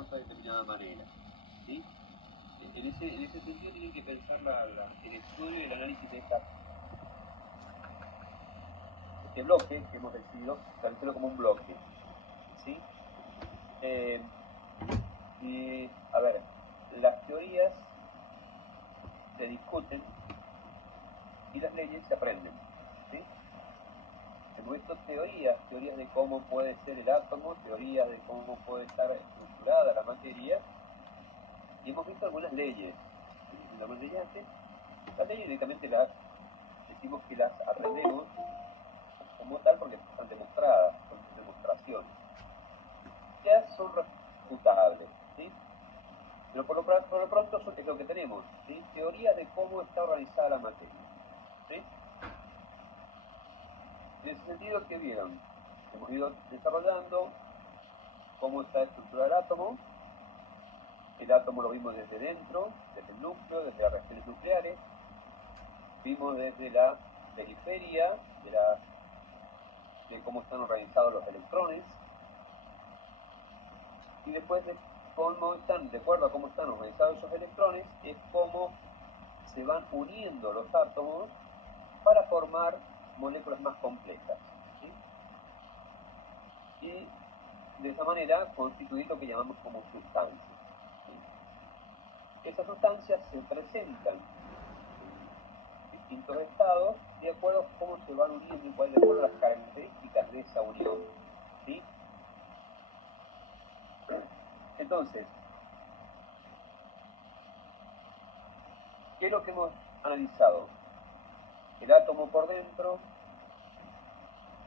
comporta de determinada manera, ¿sí? En ese sentido tienen que pensar el estudio y el análisis de este bloque que hemos decidido plantearlo como un bloque, ¿sí? Y a ver, las teorías se discuten y las leyes se aprenden, ¿sí? Hemos visto teorías de cómo puede ser el átomo, teorías de cómo puede estar estructurada la materia, y hemos visto algunas leyes. Las leyes directamente decimos que las aprendemos como tal porque están demostradas, son demostraciones. Ya son refutables, ¿sí? Pero por lo pronto eso es lo que tenemos, ¿sí? Teorías de cómo está organizada la materia, ¿sí? En ese sentido, ¿qué vieron? Hemos ido desarrollando cómo está estructurado el átomo. El átomo lo vimos desde dentro, desde el núcleo, desde las reacciones nucleares. Vimos desde la periferia, de cómo están organizados los electrones. Y después de acuerdo a cómo están organizados esos electrones, es cómo se van uniendo los átomos para formar moléculas más complejas, ¿sí? Y de esa manera constituir lo que llamamos como sustancias, ¿sí? Esas sustancias se presentan en distintos estados de acuerdo a cómo se van uniendo y cuáles son las características de esa unión, ¿sí? Entonces, ¿qué es lo que hemos analizado? El átomo por dentro,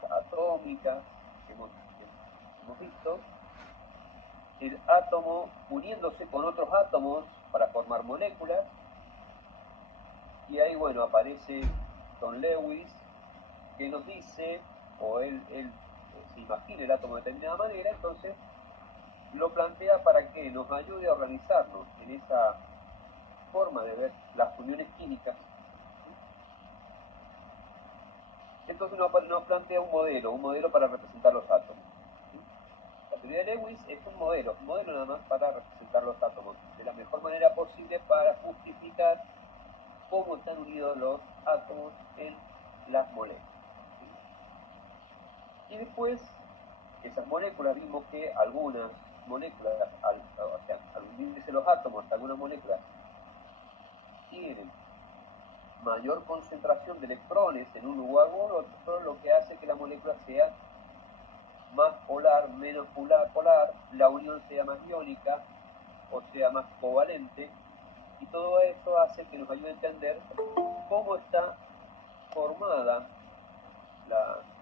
atómica, que hemos visto, el átomo uniéndose con otros átomos para formar moléculas, y ahí, bueno, aparece Don Lewis, que nos dice, o él se imagina el átomo de determinada manera, entonces lo plantea para que nos ayude a organizarnos en esa forma de ver las uniones químicas. Entonces nos plantea un modelo para representar los átomos. La teoría de Lewis es un modelo nada más para representar los átomos de la mejor manera posible para justificar cómo están unidos los átomos en las moléculas. Y después, esas moléculas, vimos que algunas moléculas, al unirse los átomos, algunas moléculas tienen mayor concentración de electrones en un lugar u otro, lo que hace que la molécula sea más polar, menos polar, la unión sea más iónica o sea más covalente, y todo eso hace que nos ayude a entender cómo está formada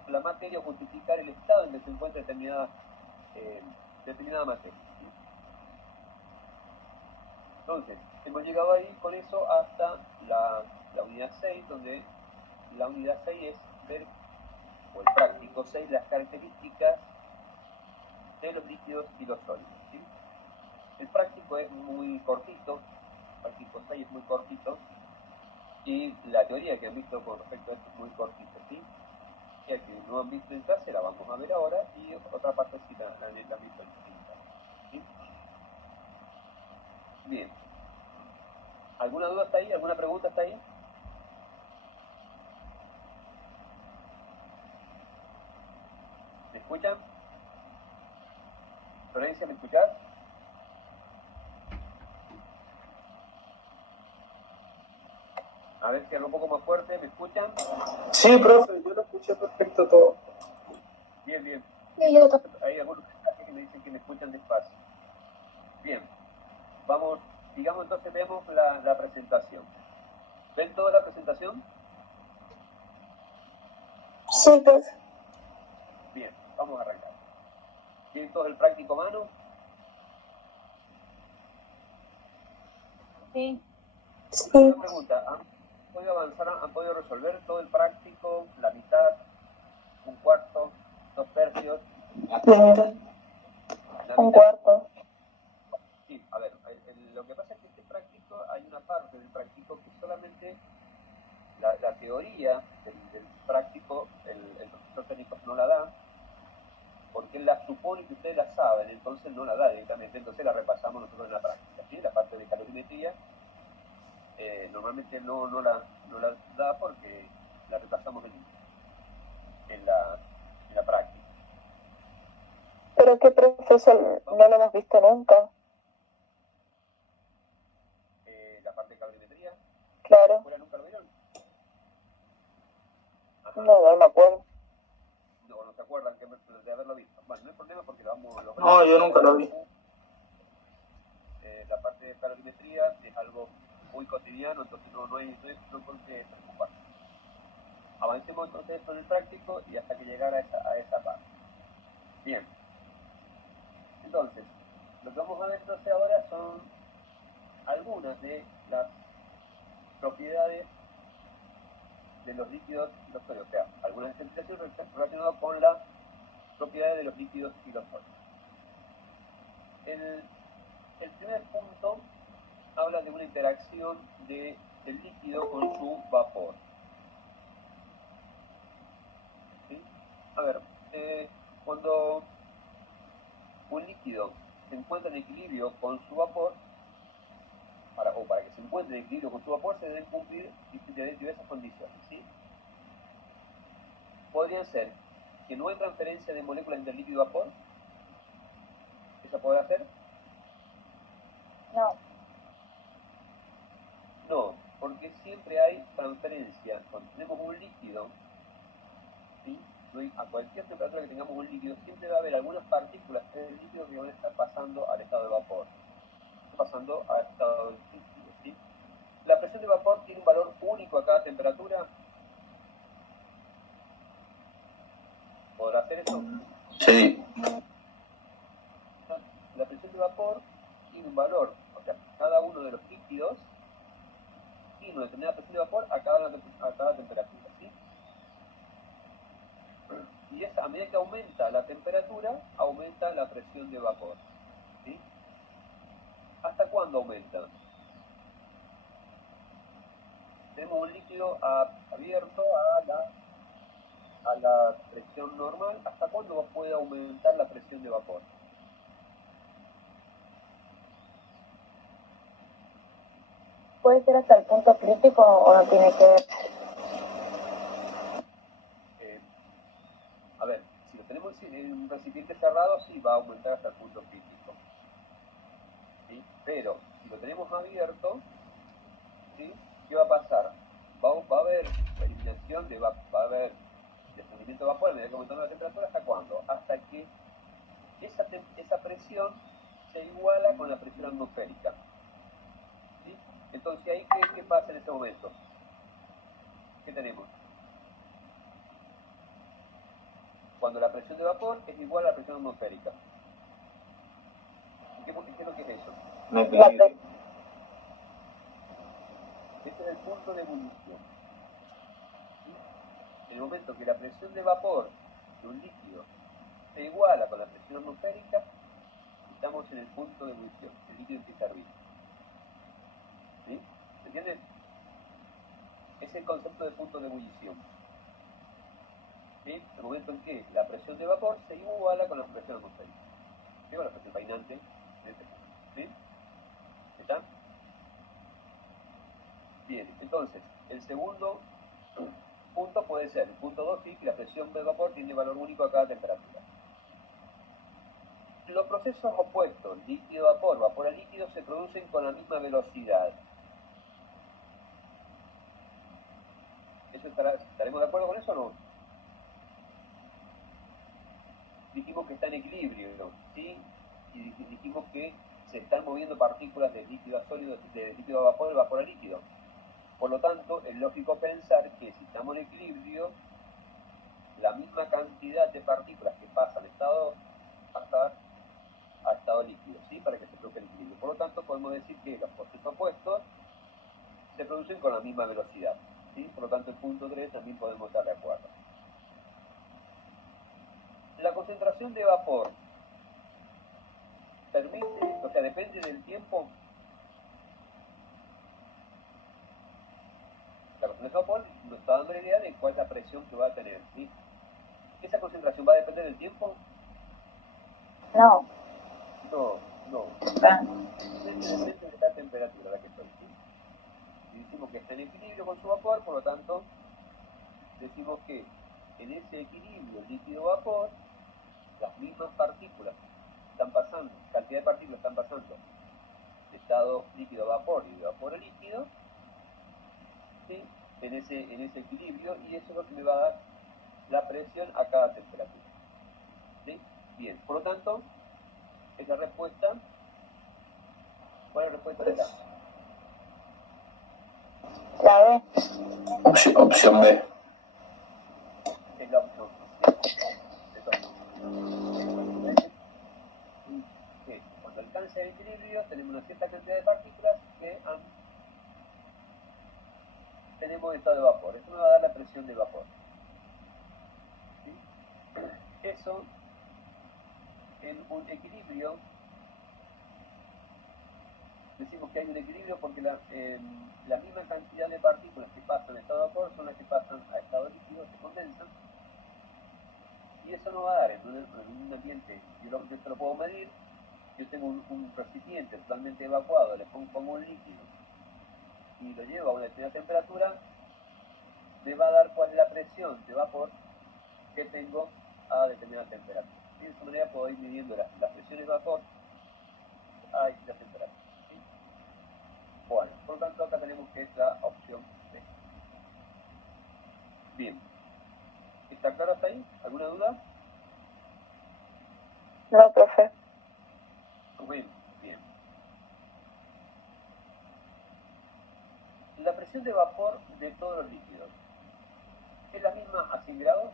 la materia o justificar el estado en que se encuentra determinada materia. Entonces, hemos llegado ahí con eso hasta la unidad 6, donde la unidad 6 es ver, o el práctico 6, las características de los líquidos y los sólidos, ¿sí? El práctico es muy cortito, el práctico 6 es muy cortito, y la teoría que han visto con respecto a esto es muy cortita, ¿sí? Ya que no han visto en clase, la vamos a ver ahora, y otra parte sí la han visto en clase, ¿sí? Bien. ¿Alguna duda hasta ahí? ¿Alguna pregunta hasta ahí? ¿Me escuchan? Florencia, ¿me escuchás? A ver si hablo un poco más fuerte, ¿me escuchan? Sí, profe, yo lo escuché perfecto todo. Bien, bien. Sí, yo también. Hay algunos mensajes que me dicen que me escuchan despacio. Bien. Vamos, digamos entonces, veamos la presentación. ¿Ven toda la presentación? Sí, profe. Bien, vamos a arrancar. ¿Tienen todos el práctico a mano? Sí. Una pregunta, ¿han podido avanzar, han podido resolver todo el práctico, la mitad, un cuarto, 2/3? La mitad. Un cuarto. Sí, a ver, lo que pasa es que este práctico, hay una parte del práctico que solamente la teoría del práctico, el profesor técnico no la da, porque él la supone que ustedes la saben, entonces no la da directamente, entonces la reparte. realmente no la da porque la repasamos en la práctica. Pero qué profesor, no lo hemos visto nunca. La parte de calorimetría, Claro. ¿fuera nunca lo vieron? Ajá. No me acuerdo. No se acuerdan de haberlo visto. Bueno, no hay problema porque lo vamos No, yo nunca lo vi. La parte de calorimetría es algo muy cotidiano, entonces no hay por qué preocuparse. Avancemos entonces con el práctico y hasta que llegara a esa parte. Bien. Entonces, lo que vamos a ver entonces ahora son algunas de las propiedades de los líquidos y los sólidos, o sea, algunas explicaciones relacionadas con las propiedades de los líquidos y los sólidos. El primer punto habla de una interacción del líquido con su vapor. ¿Sí? A ver, cuando un líquido se encuentra en equilibrio con su vapor, para que se encuentre en equilibrio con su vapor se deben cumplir diversas condiciones, ¿sí? Podrían ser que no hay transferencia de moléculas entre líquido y vapor. ¿Esa podrá ser? No. No, porque siempre hay transferencia. Cuando tenemos un líquido, ¿sí? A cualquier temperatura que tengamos un líquido, siempre va a haber algunas partículas del líquido que van a estar pasando al estado de vapor, pasando al estado de líquido, ¿sí? La presión de vapor tiene un valor único a cada temperatura. ¿Podrá hacer eso? Sí. La presión de vapor tiene un valor, o sea, cada uno de los líquidos tiene una determinada presión de vapor a cada temperatura, ¿sí? Y a medida que aumenta la temperatura, aumenta la presión de vapor, ¿sí? ¿Hasta cuándo aumenta? Tenemos un líquido abierto a la presión normal. ¿Hasta cuándo puede aumentar la presión de vapor? ¿Puede ser hasta el punto crítico o no tiene que ver? A ver, si lo tenemos en un recipiente cerrado, sí va a aumentar hasta el punto crítico, ¿sí? Pero si lo tenemos abierto, ¿sí? ¿Qué va a pasar? Va a haber eliminación va a haber desprendimiento de vapor a medida que aumentando la temperatura. ¿Hasta cuándo? Hasta que esa presión se iguala con la presión atmosférica, ¿sí? Entonces, ¿ahí qué pasa en ese momento? ¿Qué tenemos? Cuando la presión de vapor es igual a la presión atmosférica. ¿Qué es lo que es eso? Este es el punto de ebullición. ¿Sí? En el momento que la presión de vapor de un líquido se iguala con la presión atmosférica, estamos en el punto de ebullición. El líquido empieza a hervir. ¿Sí? ¿Se entiende? Es el concepto de punto de ebullición. ¿Sí? El momento en que la presión de vapor se iguala con la presión atmosférica. ¿Sí? Con la presión reinante en este punto. ¿Sí? ¿Está? Bien, entonces, el segundo punto puede ser, el punto 2, sí, que la presión de vapor tiene valor único a cada temperatura. Los procesos opuestos, líquido-vapor, vapor a líquido, se producen con la misma velocidad. ¿Estaremos de acuerdo con eso o no? Dijimos que está en equilibrio, ¿sí? Y dijimos que se están moviendo partículas de líquido a sólido, de líquido a vapor, de vapor a líquido. Por lo tanto, es lógico pensar que si estamos en equilibrio, la misma cantidad de partículas que pasan de estado a estado líquido, ¿sí? Para que se produzca el equilibrio. Por lo tanto, podemos decir que los procesos opuestos se producen con la misma velocidad, ¿sí? Por lo tanto, el punto 3 también podemos estar de acuerdo. La concentración de vapor depende del tiempo. La concentración de vapor nos está dando la idea de cuál es la presión que va a tener, ¿sí? ¿Esa concentración va a depender del tiempo? No. No. Ah. Depende de la temperatura a la que estoy, ¿sí? decimos que está en equilibrio con su vapor, por lo tanto, decimos que en ese equilibrio líquido-vapor, las mismas partículas están pasando, cantidad de partículas están pasando de estado líquido a vapor y de vapor a líquido, ¿sí? en ese equilibrio, y eso es lo que me va a dar la presión a cada temperatura. ¿Sí? Bien, por lo tanto, es la respuesta. ¿Cuál es la respuesta de acá? La B. Opción B. Es la opción C. Cuando alcanza el equilibrio, tenemos una cierta cantidad de partículas que tenemos estado de vapor. Esto me va a dar la presión del vapor. ¿Sí? Eso, en un equilibrio, decimos que hay un equilibrio porque la misma cantidad de partículas que pasan a estado de vapor son las que pasan a estado líquido, se condensan, y eso no va a dar en un ambiente. Yo esto lo puedo medir. Yo tengo un recipiente totalmente evacuado, le pongo un líquido y lo llevo a una determinada temperatura, me va a dar cuál es la presión de vapor que tengo a determinada temperatura. Y de esa manera puedo ir midiendo la presión de vapor a distintas temperaturas. ¿Sí? Bueno, por lo tanto acá tenemos que es la opción B. Bien. ¿Está claro hasta ahí? ¿Alguna duda? No, profe. Bien, bien. La presión de vapor de todos los líquidos es la misma a 100 grados,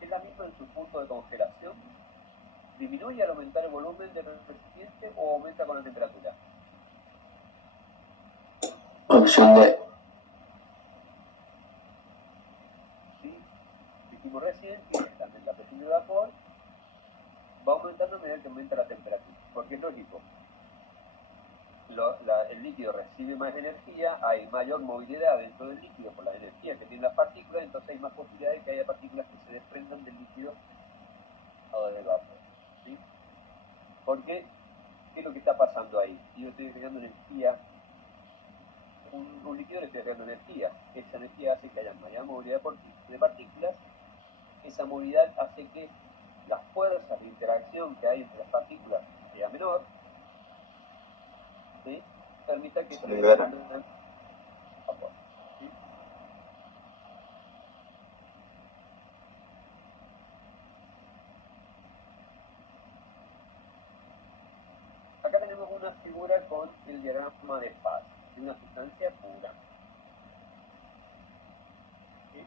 es la misma en su punto de congelación, disminuye al aumentar el volumen del recipiente o aumenta con la temperatura. Opción D. ¿Sí? Dijimos recién que la presión de vapor va aumentando a medida que aumenta la temperatura, porque es lógico. El líquido recibe más energía, hay mayor movilidad dentro del líquido por la energía que tienen las partículas, entonces hay más posibilidad de que haya partículas que se desprendan del líquido o del vapor. ¿Sí? Porque, ¿qué es lo que está pasando ahí? Yo estoy agregando energía, un líquido le estoy agregando energía, esa energía hace que haya mayor movilidad de partículas, esa movilidad hace que las fuerzas de interacción que hay entre las partículas sea menor, ¿sí? Permita que se libera. vapor. ¿Sí? Acá tenemos una figura con el diagrama de fase de una sustancia pura. ¿Sí?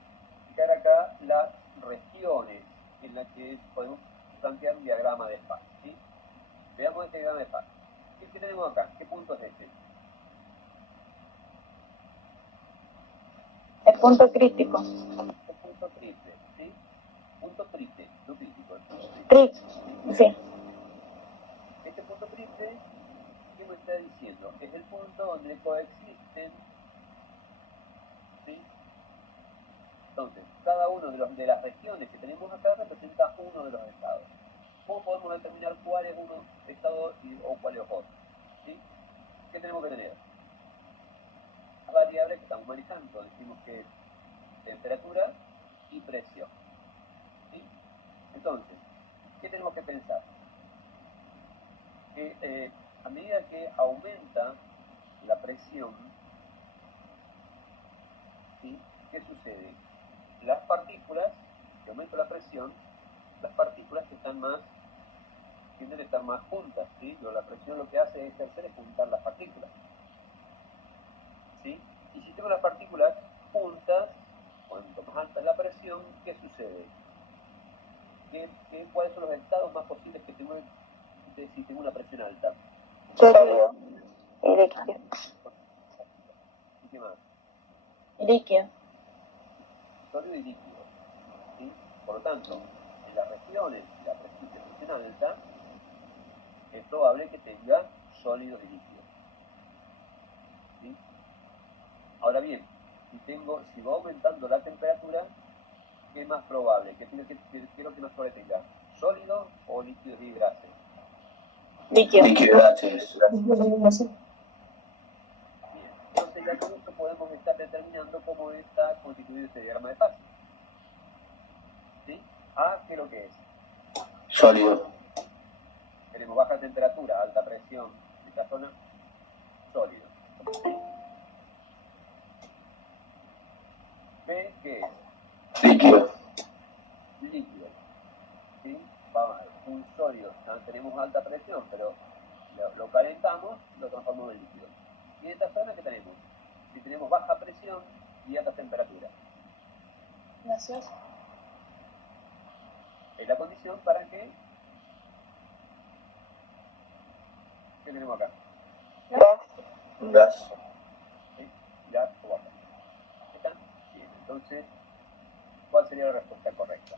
Fijar acá las regiones en las que podemos plantear un diagrama de fase. ¿Sí? Veamos este diagrama de fase. ¿Qué tenemos acá? ¿Qué punto es este? El punto crítico. El punto triple, ¿sí? Punto triple, no crítico, el punto triple. Triple, sí. Este punto triple, ¿qué me está diciendo? Es el punto donde coexisten, ¿sí? Entonces, cada uno de las regiones que tenemos acá representa uno de los estados. ¿Cómo podemos determinar cuál es uno estado o cuál es otro? ¿Sí? ¿Qué tenemos que tener? Las variables que estamos manejando, decimos que es temperatura y presión. ¿Sí? Entonces, ¿qué tenemos que pensar? Que a medida que aumenta la presión, ¿sí? ¿Qué sucede? Las partículas, que aumenta la presión, las partículas tienden a estar más juntas, ¿sí? Pero la presión lo que hace es juntar las partículas, ¿sí? Y si tengo las partículas juntas, cuanto más alta es la presión, ¿qué sucede? ¿Cuáles son los estados más posibles que tengo si tengo una presión alta? Sólido y líquido. ¿Y qué más? Líquido. Sólido y líquido, ¿sí? Por lo tanto, en las regiones de la presión alta, es probable que tenga sólidos y líquidos. ¿Sí? Ahora bien, si va aumentando la temperatura, ¿qué es más probable? ¿Qué es lo que más probable tenga? ¿Sólido o líquidos y gases? Líquido. Líquido y gases. Bien, entonces ya con esto podemos constituido este diagrama de fase. ¿Sí? A, ¿qué es lo que es? Sólido. Tenemos baja temperatura, alta presión, esta zona, sólido. ¿Sí? B, ¿qué es? Líquido. Líquido. ¿Sí? Vamos a ver, un sólido, tenemos alta presión, pero lo calentamos, lo transformamos en líquido. Y en esta zona, ¿qué tenemos? Si tenemos baja presión y alta temperatura. Gaseoso. Es la condición para que... ¿Qué tenemos acá? Gas. Gas. ¿Sí? Gas o vapor. ¿Está? Bien, entonces, ¿cuál sería la respuesta correcta?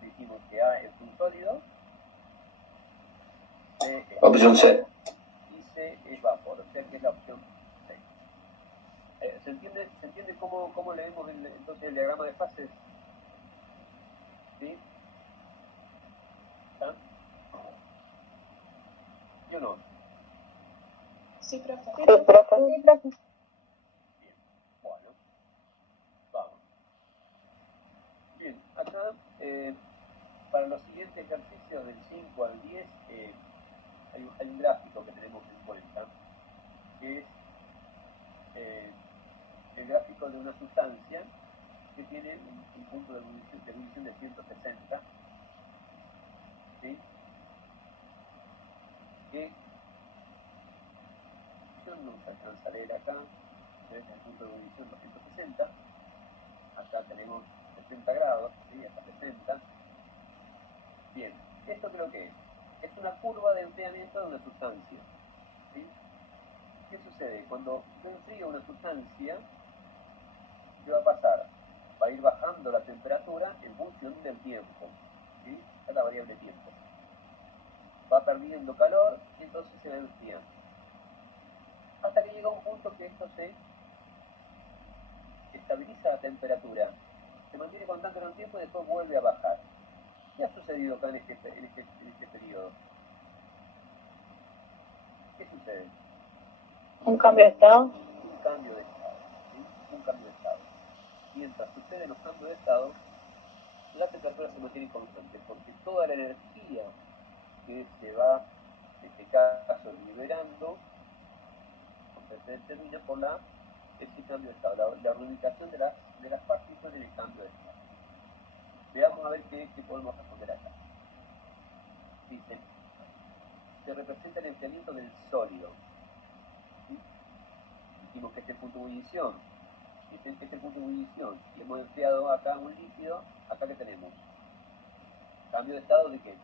Dijimos que A es un sólido, B es Opción C. y C es vapor, o sea que es la opción C. ¿Se entiende cómo leemos entonces el diagrama de fases? ¿Sí? ¿Está? ¿Sí o no? Sí, profe. Sí, profe. Bien, bueno, vamos. Bien, acá para los siguientes ejercicios del 5 al 10 hay un gráfico que tenemos en cuenta, que es el gráfico de una sustancia que tiene un punto de ebullición de 160, ¿sí? Que yo no se alcanza a leer acá, el punto de ebullición 260, acá tenemos 60 grados, ¿sí? Hasta 60. Bien, ¿esto creo que es? Es una curva de enfriamiento de una sustancia, ¿sí? ¿Qué sucede? Cuando yo enfrío una sustancia, ¿qué va a pasar? Va a ir bajando la temperatura en función del tiempo, ¿sí? Esta es la variable tiempo. Va perdiendo calor y entonces se va enfriando. Hasta que llega un punto que esto se estabiliza la temperatura, se mantiene constante en un tiempo y después vuelve a bajar. ¿Qué ha sucedido acá en este periodo? ¿Qué sucede? Un cambio de estado. Un cambio de estado, ¿sí? Un cambio de estado. Mientras suceden los cambios de estado, la temperatura se mantiene constante, porque toda la energía que se va, en este caso, liberando, se determina por ese cambio de estado, la reubicación de las partículas en el cambio de estado. Veamos a ver qué podemos responder acá. Dice, se representa el enfriamiento del sólido. ¿Sí? Dijimos que este punto de ebullición, este punto de ebullición, y hemos enfriado acá un líquido, acá que tenemos. ¿Cambio de estado de qué?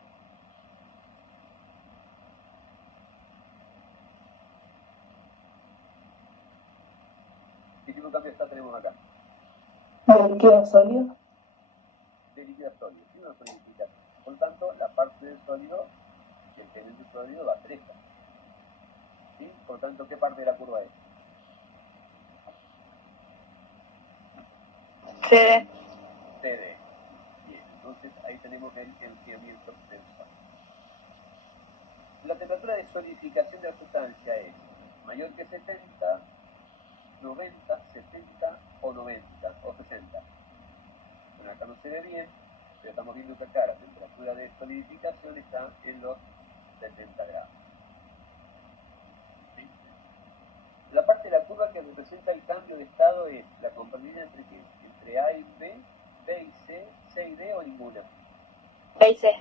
¿Qué tipo de cambio de estado tenemos acá? ¿De líquido a sólido? De líquido a sólido, ¿sí? Una solidificación. Por lo tanto, la parte del sólido, el elemento sólido va a 3. ¿Sí? Por lo tanto, ¿qué parte de la curva es? CD. CD. Bien, entonces ahí tenemos el enfriamiento del sólido. La temperatura de solidificación de la sustancia es mayor que 70, 90, 70 o 90 o 60. Bueno, acá no se ve bien, pero estamos viendo que acá la temperatura de solidificación está en los 70 grados. ¿Sí? La parte de la curva que representa el cambio de estado es la comprendida entre ¿qué? Entre A y B, B y C, C y D o ninguna. B y C.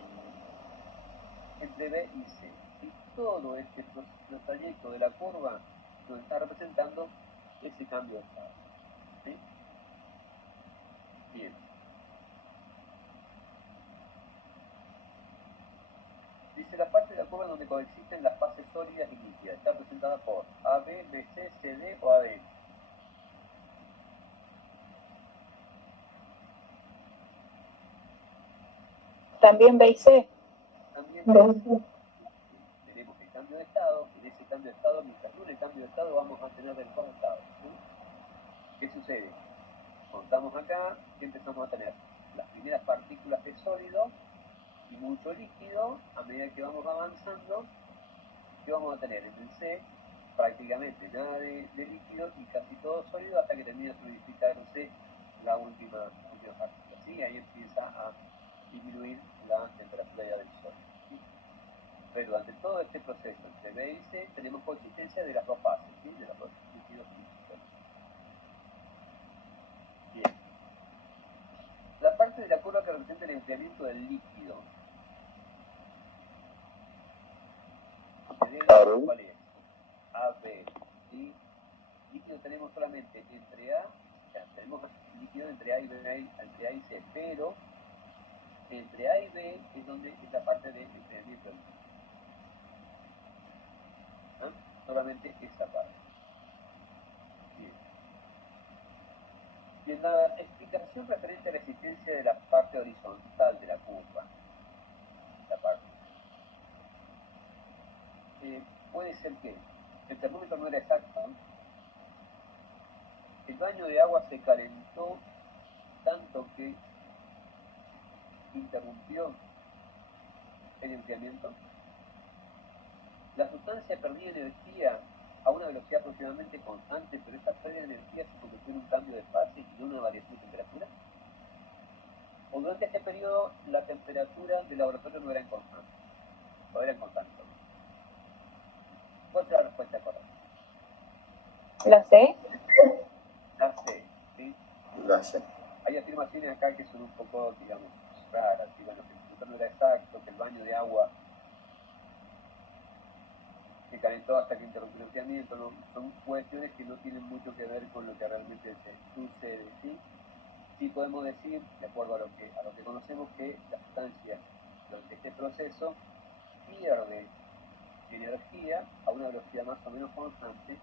Entre B y C. ¿Sí? Todo este trayecto de la curva nos está representando ese cambio de estado. ¿Sí? Bien. Dice la parte de la curva donde coexisten las fases sólidas y líquidas. Está representada por AB, BC, CD o AD. También B y C. También B y C. tenemos el cambio de estado. En ese cambio de estado, mientras dure el cambio de estado, vamos a tener el mejor estado. ¿Sí? ¿Qué sucede? Contamos acá que empezamos a tener las primeras partículas de sólido y mucho líquido. A medida que vamos avanzando, ¿qué vamos a tener? En el C prácticamente nada de líquido y casi todo sólido hasta que termina de solidificarse la última partícula. ¿Sí? Ahí empieza a disminuir la temperatura ya del sólido. ¿Sí? Pero durante todo este proceso entre B y C tenemos coexistencia de las dos fases, ¿sí? De los dos líquidos y sólidos. Bien. La parte de la curva que representa el enfriamiento del líquido. ¿Cuál es? A, B. ¿Sí? Líquido tenemos solamente entre A, o sea, tenemos líquido entre A y B, entre A y C, pero entre A y B es donde es la parte de enfriamiento del líquido. ¿Ah? Solamente esa parte. Bien. Bien, la explicación referente a la existencia de la parte horizontal de la curva. La parte. Puede ser que el termómetro no era exacto, el baño de agua se calentó tanto que interrumpió el enfriamiento, la sustancia perdía energía a una velocidad aproximadamente constante, pero esa pérdida de energía se convirtió en un cambio de fase y no una variación de temperatura, o durante este periodo la temperatura del laboratorio no era constante, o era constante. ¿Cuál es la respuesta correcta? ¿La C? La C, ¿sí? La C. Hay afirmaciones acá que son un poco, digamos, raras, y bueno, que el resultado no era exacto, que el baño de agua se calentó hasta que interrumpió el enfriamiento, ¿no? Son cuestiones que no tienen mucho que ver con lo que realmente sucede, ¿sí? Sí podemos decir, de acuerdo a lo que conocemos, que la sustancia durante este proceso pierde energía a una velocidad más o menos constante,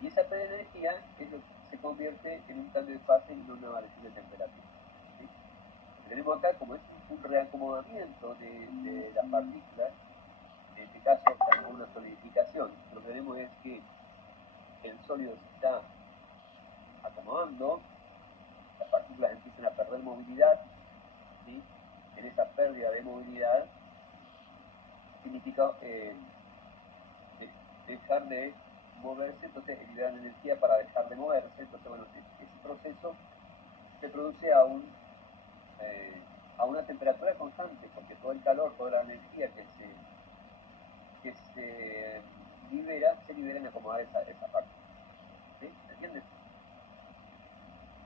y esa pérdida de energía es lo que se convierte en un cambio de fase y no una variación de temperatura. ¿Sí? Tenemos acá, como es un reacomodamiento de las partículas, en este caso tenemos una solidificación. Lo que vemos es que el sólido se está acomodando, las partículas empiezan a perder movilidad, ¿sí? En esa pérdida de movilidad significa dejar de moverse, entonces liberan energía para dejar de moverse, entonces bueno, ese proceso se produce a una temperatura constante, porque todo el calor, toda la energía que se libera en acomodar esa parte. ¿Sí? ¿Se entiende?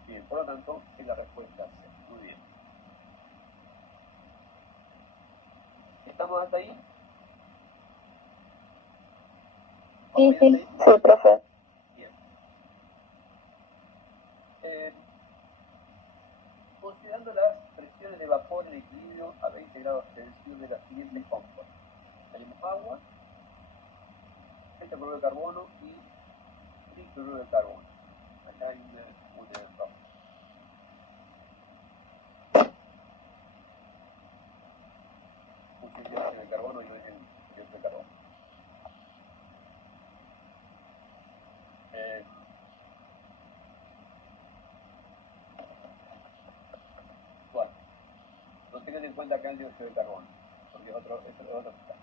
Bien, por lo tanto, es la respuesta C. Muy bien. ¿Estamos hasta ahí? Sí, sí. Sí, profe. Bien. Considerando las presiones de vapor en equilibrio a 20 grados Celsius de las siguientes compuestas. Tenemos agua, tetracloruro de carbono y tricloruro de carbono. Acá hay una roja. Un dióxido de carbono y un dióxido de carbono. Bueno, no tengan en cuenta acá el dióxido de carbono, porque es otro sistema.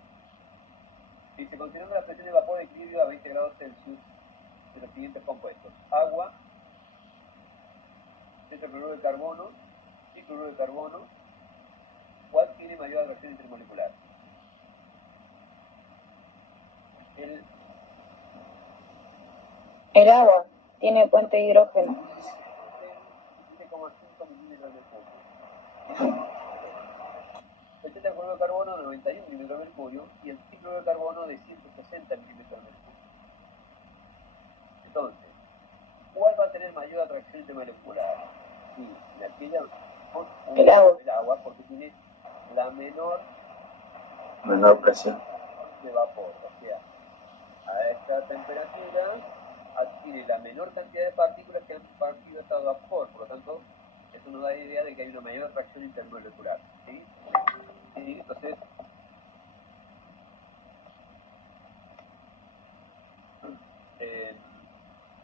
Si se consideran la presión de vapor de equilibrio a 20 grados Celsius de los siguientes compuestos: agua, tetracloruro de carbono y cloruro de carbono, ¿cuál tiene mayor atracción intermolecular? El agua tiene puente de hidrógeno. 7,5 milímetros de mercurio. El tetracloruro de carbono de 91 milímetros de mercurio y el tricloruro de carbono de 160 milímetros de mercurio. Entonces, ¿cuál va a tener mayor atracción intermolecular? Sí, la aquella con el agua, porque tiene la menor presión de vapor, o sea, a esta temperatura adquiere la menor cantidad de partículas que han partido a estado de vapor, por lo tanto, eso nos da la idea de que hay una mayor atracción intermolecular. ¿Sí? Y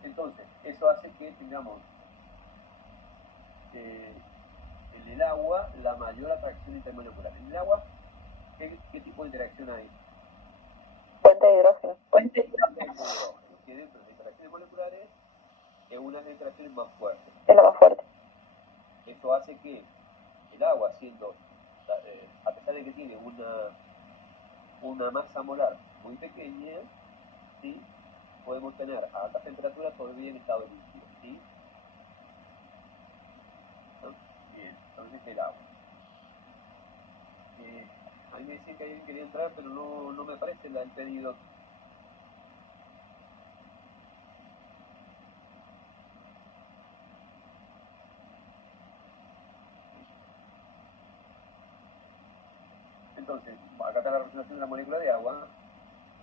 entonces, eso hace que tengamos en el agua la mayor atracción intermolecular. En el agua, ¿qué tipo de interacción hay? Puente de hidrógeno. Puente de hidrógeno. unas interacciones más fuertes. Es lo más fuerte. Eso hace que el agua, a pesar de que tiene una masa molar muy pequeña, ¿sí? Podemos tener a altas temperaturas todavía en estado líquido, ¿sí? ¿No? Bien, entonces el agua. A mí me decían que alguien quería entrar, pero no me aparece el pedido. Entonces, acá está la representación de la molécula de agua,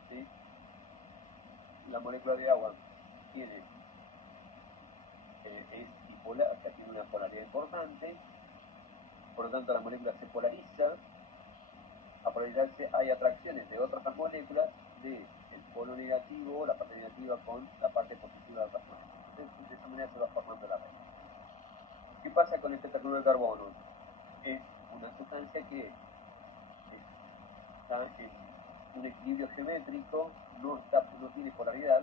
¿sí? La molécula de agua es bipolar, o sea, tiene una polaridad importante, por lo tanto la molécula se polariza. A polarizarse hay atracciones de otras moléculas del polo negativo, la parte negativa con la parte positiva de otras moléculas. Entonces, de esa manera se va formando la red. ¿Qué pasa con el tetracloruro de carbono? Es una sustancia que está en un equilibrio geométrico, no tiene polaridad,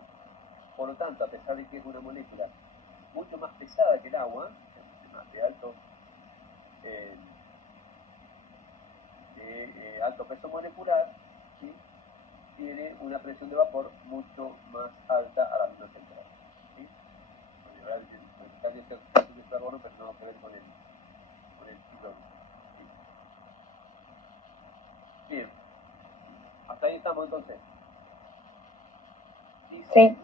por lo tanto, a pesar de que es una molécula mucho más pesada que el agua, más de alto peso molecular, ¿sí? Tiene una presión de vapor mucho más alta a la misma temperatura, ¿sí? El cambio de carbono, pero no que ver con el ciclo. ¿Sí? Bien, hasta ahí estamos entonces. Dice, Sí.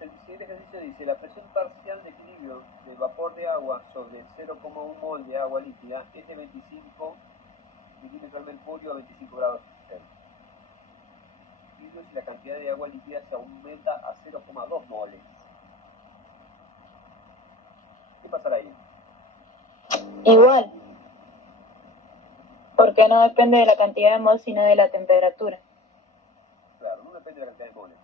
el siguiente ejercicio dice: la presión parcial de equilibrio del vapor de agua sobre 0,1 mol de agua líquida es de 25 milímetros de mercurio a 25 grados Celsius. Si la cantidad de agua líquida se aumenta a 0,2 moles. ¿Qué pasará ahí? Igual, porque no depende de la cantidad de mol, sino de la temperatura. Claro, no depende de la cantidad de moles.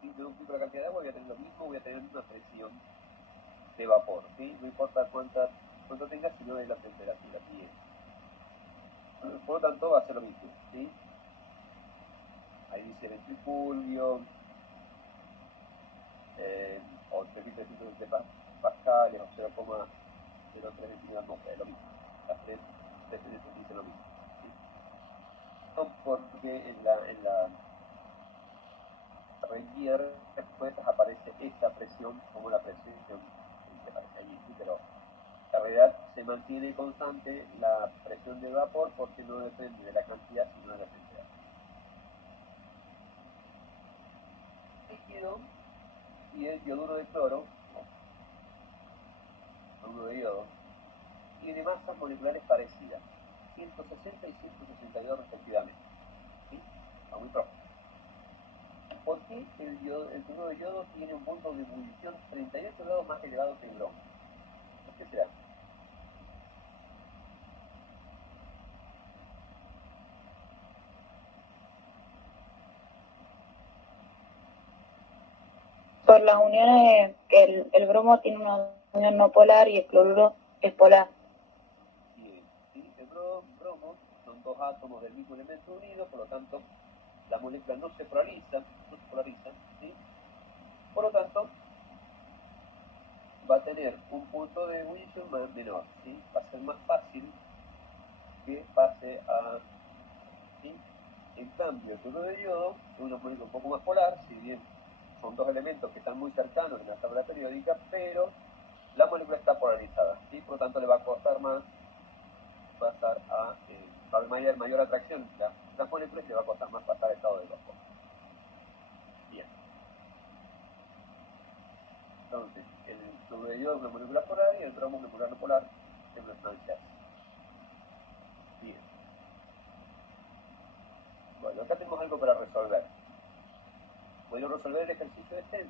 Si yo multiplico la cantidad de agua, voy a tener lo mismo, voy a tener la misma presión de vapor, ¿sí? No importa cuánto tenga, sino de la temperatura. Bien. Por lo tanto, va a ser lo mismo, ¿sí? Ahí dice ventriculio, 8.320 pascales o 0,03 atmósfera, es lo mismo. Las tres definiciones dicen lo mismo, ¿sí? No, porque en la Requier después aparece esta presión como la presión que aparece allí, ¿sí? Pero en realidad se mantiene constante la presión del vapor porque no depende de la cantidad sino de la temperatura. Líquido y el yoduro de cloro, yoduro de yodo, tiene masas moleculares parecidas, 160 y 162 respectivamente, ¿sí? Está muy próximo. ¿Por qué el cloruro de yodo tiene un punto de ebullición 38 grados más elevado que el bromo? ¿Por qué será? Por las uniones, que el bromo tiene una unión no polar y el cloruro es polar. Bien, ¿sí? El bromo son dos átomos del mismo elemento unidos, por lo tanto la molécula no se polariza, ¿sí? Por lo tanto va a tener un punto de ebullición menor, ¿sí? Va a ser más fácil que pase a, ¿sí? En cambio, el cloruro de yodo es una molécula un poco más polar, si bien son dos elementos que están muy cercanos en la tabla periódica, pero la molécula está polarizada, ¿sí? Por lo tanto le va a costar más pasar a va a haber mayor atracción entre las moléculas y le va a costar más pasar al estado de vapor. Bien. Entonces, el cloruro de yodo es una molécula polar y el bromo es una molécula no polar en una estancia. Bien. Bueno, acá tenemos algo para resolver. ¿Puedo resolver el ejercicio este?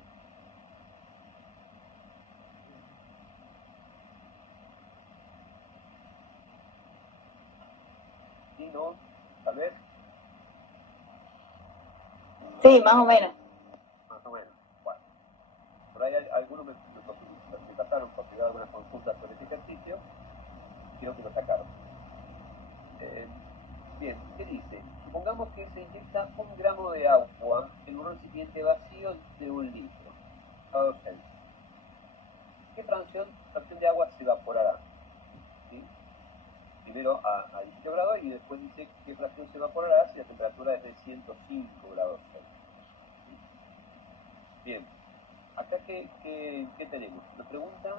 ¿Sí, no? ¿Tal vez? Sí, más o menos. Más o menos. Bueno. Por ahí algunos me pasaron por llegar algunas consultas sobre este ejercicio. Quiero que lo sacaron. Bien, ¿qué dice? Supongamos que se inyecta 1 gramo de agua en un recipiente vacío de 1 litro. ¿qué fracción de agua se evaporará? ¿Sí? Primero a 18 grados y después dice qué fracción se evaporará si la temperatura es de 105 grados Celsius. ¿Sí? Bien, acá ¿qué tenemos? Nos pregunta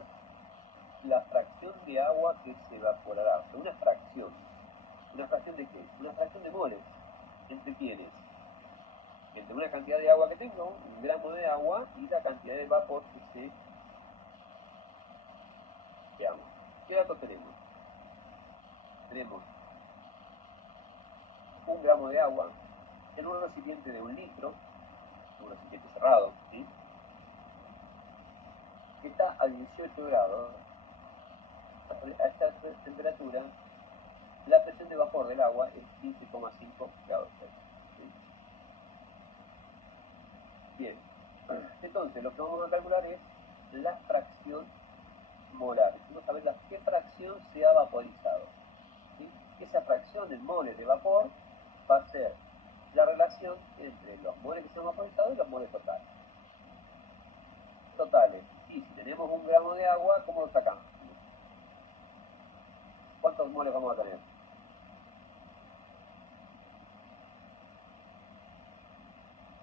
la fracción de agua que se evaporará. O sea, una fracción. ¿Una fracción de qué? Una fracción de moles. ¿Entre quiénes? Entre una cantidad de agua que tengo, un gramo de agua, y la cantidad de vapor que se... Veamos. ¿Qué datos tenemos? Tenemos un gramo de agua en un recipiente de 1 litro, un recipiente cerrado, ¿sí? Que está a 18 grados. A esta temperatura, la presión de vapor del agua es 15,5 grados Celsius. ¿Sí? Bien, entonces lo que vamos a calcular es la fracción molar. Vamos a ver qué fracción se ha vaporizado. ¿Sí? Esa fracción en moles de vapor va a ser la relación entre los moles que se han vaporizado y los moles totales. Y si tenemos 1 gramo de agua, ¿cómo lo sacamos? ¿Cuántos moles vamos a tener?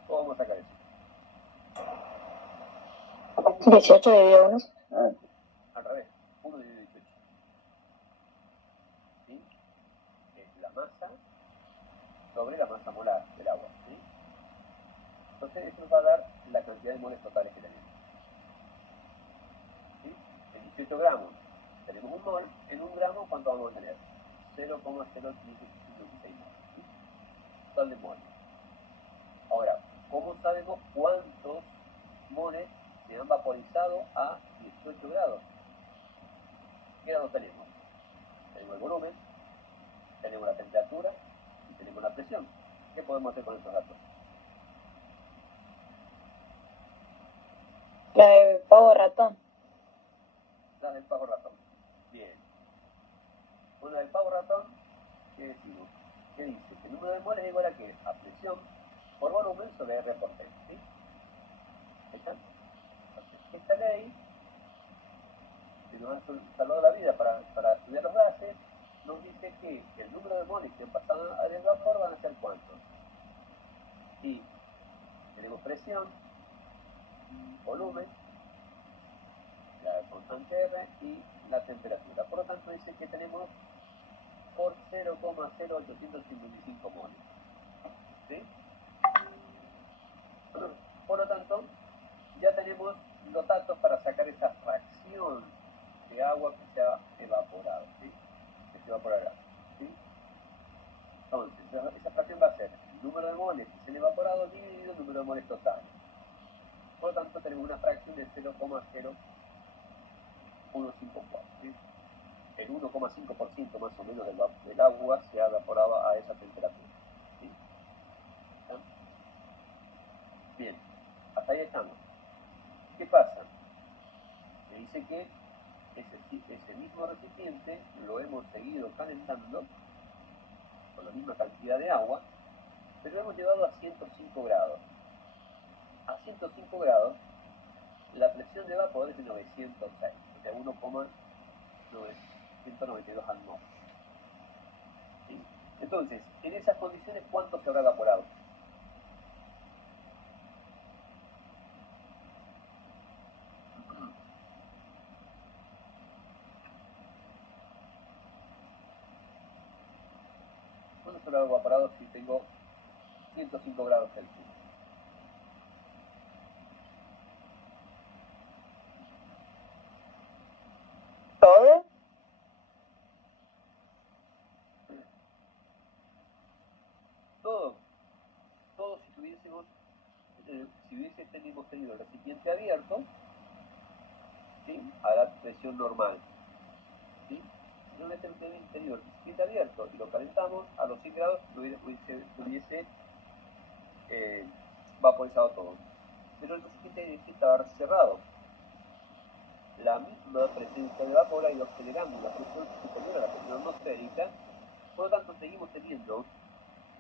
¿Cómo vamos a sacar eso? 18 dividido 1. Al revés, 1 dividido 18. ¿Sí? Es la masa sobre la masa molar del agua. ¿Sí? Entonces eso nos va a dar la cantidad de moles totales que tenemos. ¿Sí? En 18 gramos tenemos 1 mol, en 1 gramo ¿cuánto vamos a tener? 0,056 moles. ¿Sí? Total de moles. Ahora, ¿cómo sabemos cuántos moles se han vaporizado a 18 grados? ¿Qué datos tenemos? Tenemos el volumen, tenemos la temperatura y tenemos la presión. ¿Qué podemos hacer con estos datos? La de pavo ratón. La del pavo ratón. Bien. Con la del pavo ratón, ¿qué decimos? ¿Qué dice? Que el número de moles es igual a ¿qué? A presión por volumen sobre R por T. ¿Sí? ¿Ahí está? Entonces, esta ley que nos ha salvado la vida para estudiar los gases, nos dice que el número de moles que han pasado al vapor van a ser ¿cuántos? Y tenemos presión, volumen, la constante R y la temperatura. Por lo tanto, dice que tenemos por 0,0855 moles. ¿Sí? Por lo tanto, ya tenemos los datos para sacar esa fracción de agua que se ha evaporado, ¿sí? Que se evaporará, ¿sí? Entonces, esa fracción va a ser el número de moles que se han evaporado dividido el número de moles totales. Por lo tanto, tenemos una fracción de 0,0154, ¿sí? El 1,5% más o menos del agua se ha evaporado a esa temperatura, ¿sí? ¿Está? Bien, hasta ahí estamos. ¿Qué pasa? Me dice que ese mismo recipiente lo hemos seguido calentando con la misma cantidad de agua, pero lo hemos llevado a 105 grados. A 105 grados, la presión de vapor es de 906, o sea, 1,992 atmósferas. ¿Sí? Entonces, en esas condiciones, ¿cuánto se habrá evaporado? ¿Cuánto se habrá evaporado si tengo 105 grados Celsius? ¿Todo? Todo si hubiésemos tenido el recipiente abierto, ¿sí? A la presión normal, ¿sí? Si no hubiésemos tenido el recipiente abierto y lo calentamos, a los 100 grados hubiese vaporizado todo. Pero el recipiente estaba cerrado. La misma presencia de vapor ha ido generando una presión superior a la presión atmosférica, por lo tanto seguimos teniendo,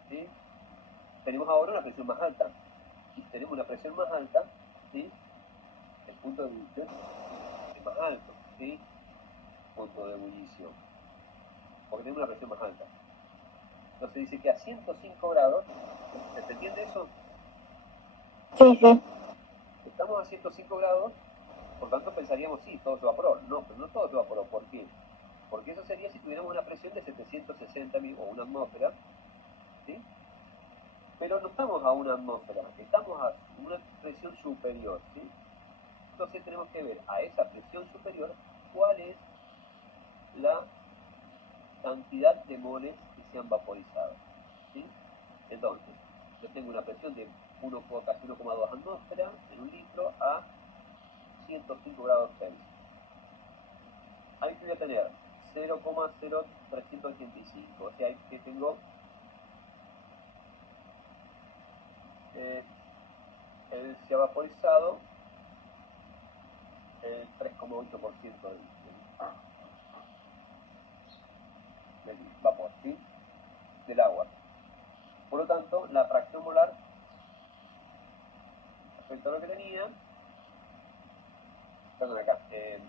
¿sí? Tenemos ahora una presión más alta. Y si tenemos una presión más alta, ¿sí? El punto de ignición es más alto, ¿sí? Punto de ebullición, porque tenemos una presión más alta. Entonces dice que a 105 grados, ¿se entiende eso? Sí, sí. Estamos a 105 grados, por tanto pensaríamos, sí, todo se evaporó. No, pero no todo se evaporó. ¿Por qué? Porque eso sería si tuviéramos una presión de 760 o una atmósfera, ¿sí? Pero no estamos a una atmósfera, estamos a una presión superior, ¿sí? Entonces tenemos que ver a esa presión superior cuál es la cantidad de moles que se han vaporizado, ¿sí? Entonces, yo tengo una presión de casi 1,2 atmósferas en un litro a 105 grados Celsius. Ahí que voy a tener 0,0385, o sea que tengo se ha vaporizado el 3,8% del vapor, ¿sí? Del agua. Por lo tanto, la fracción molar respecto a lo que tenía, perdón, acá, se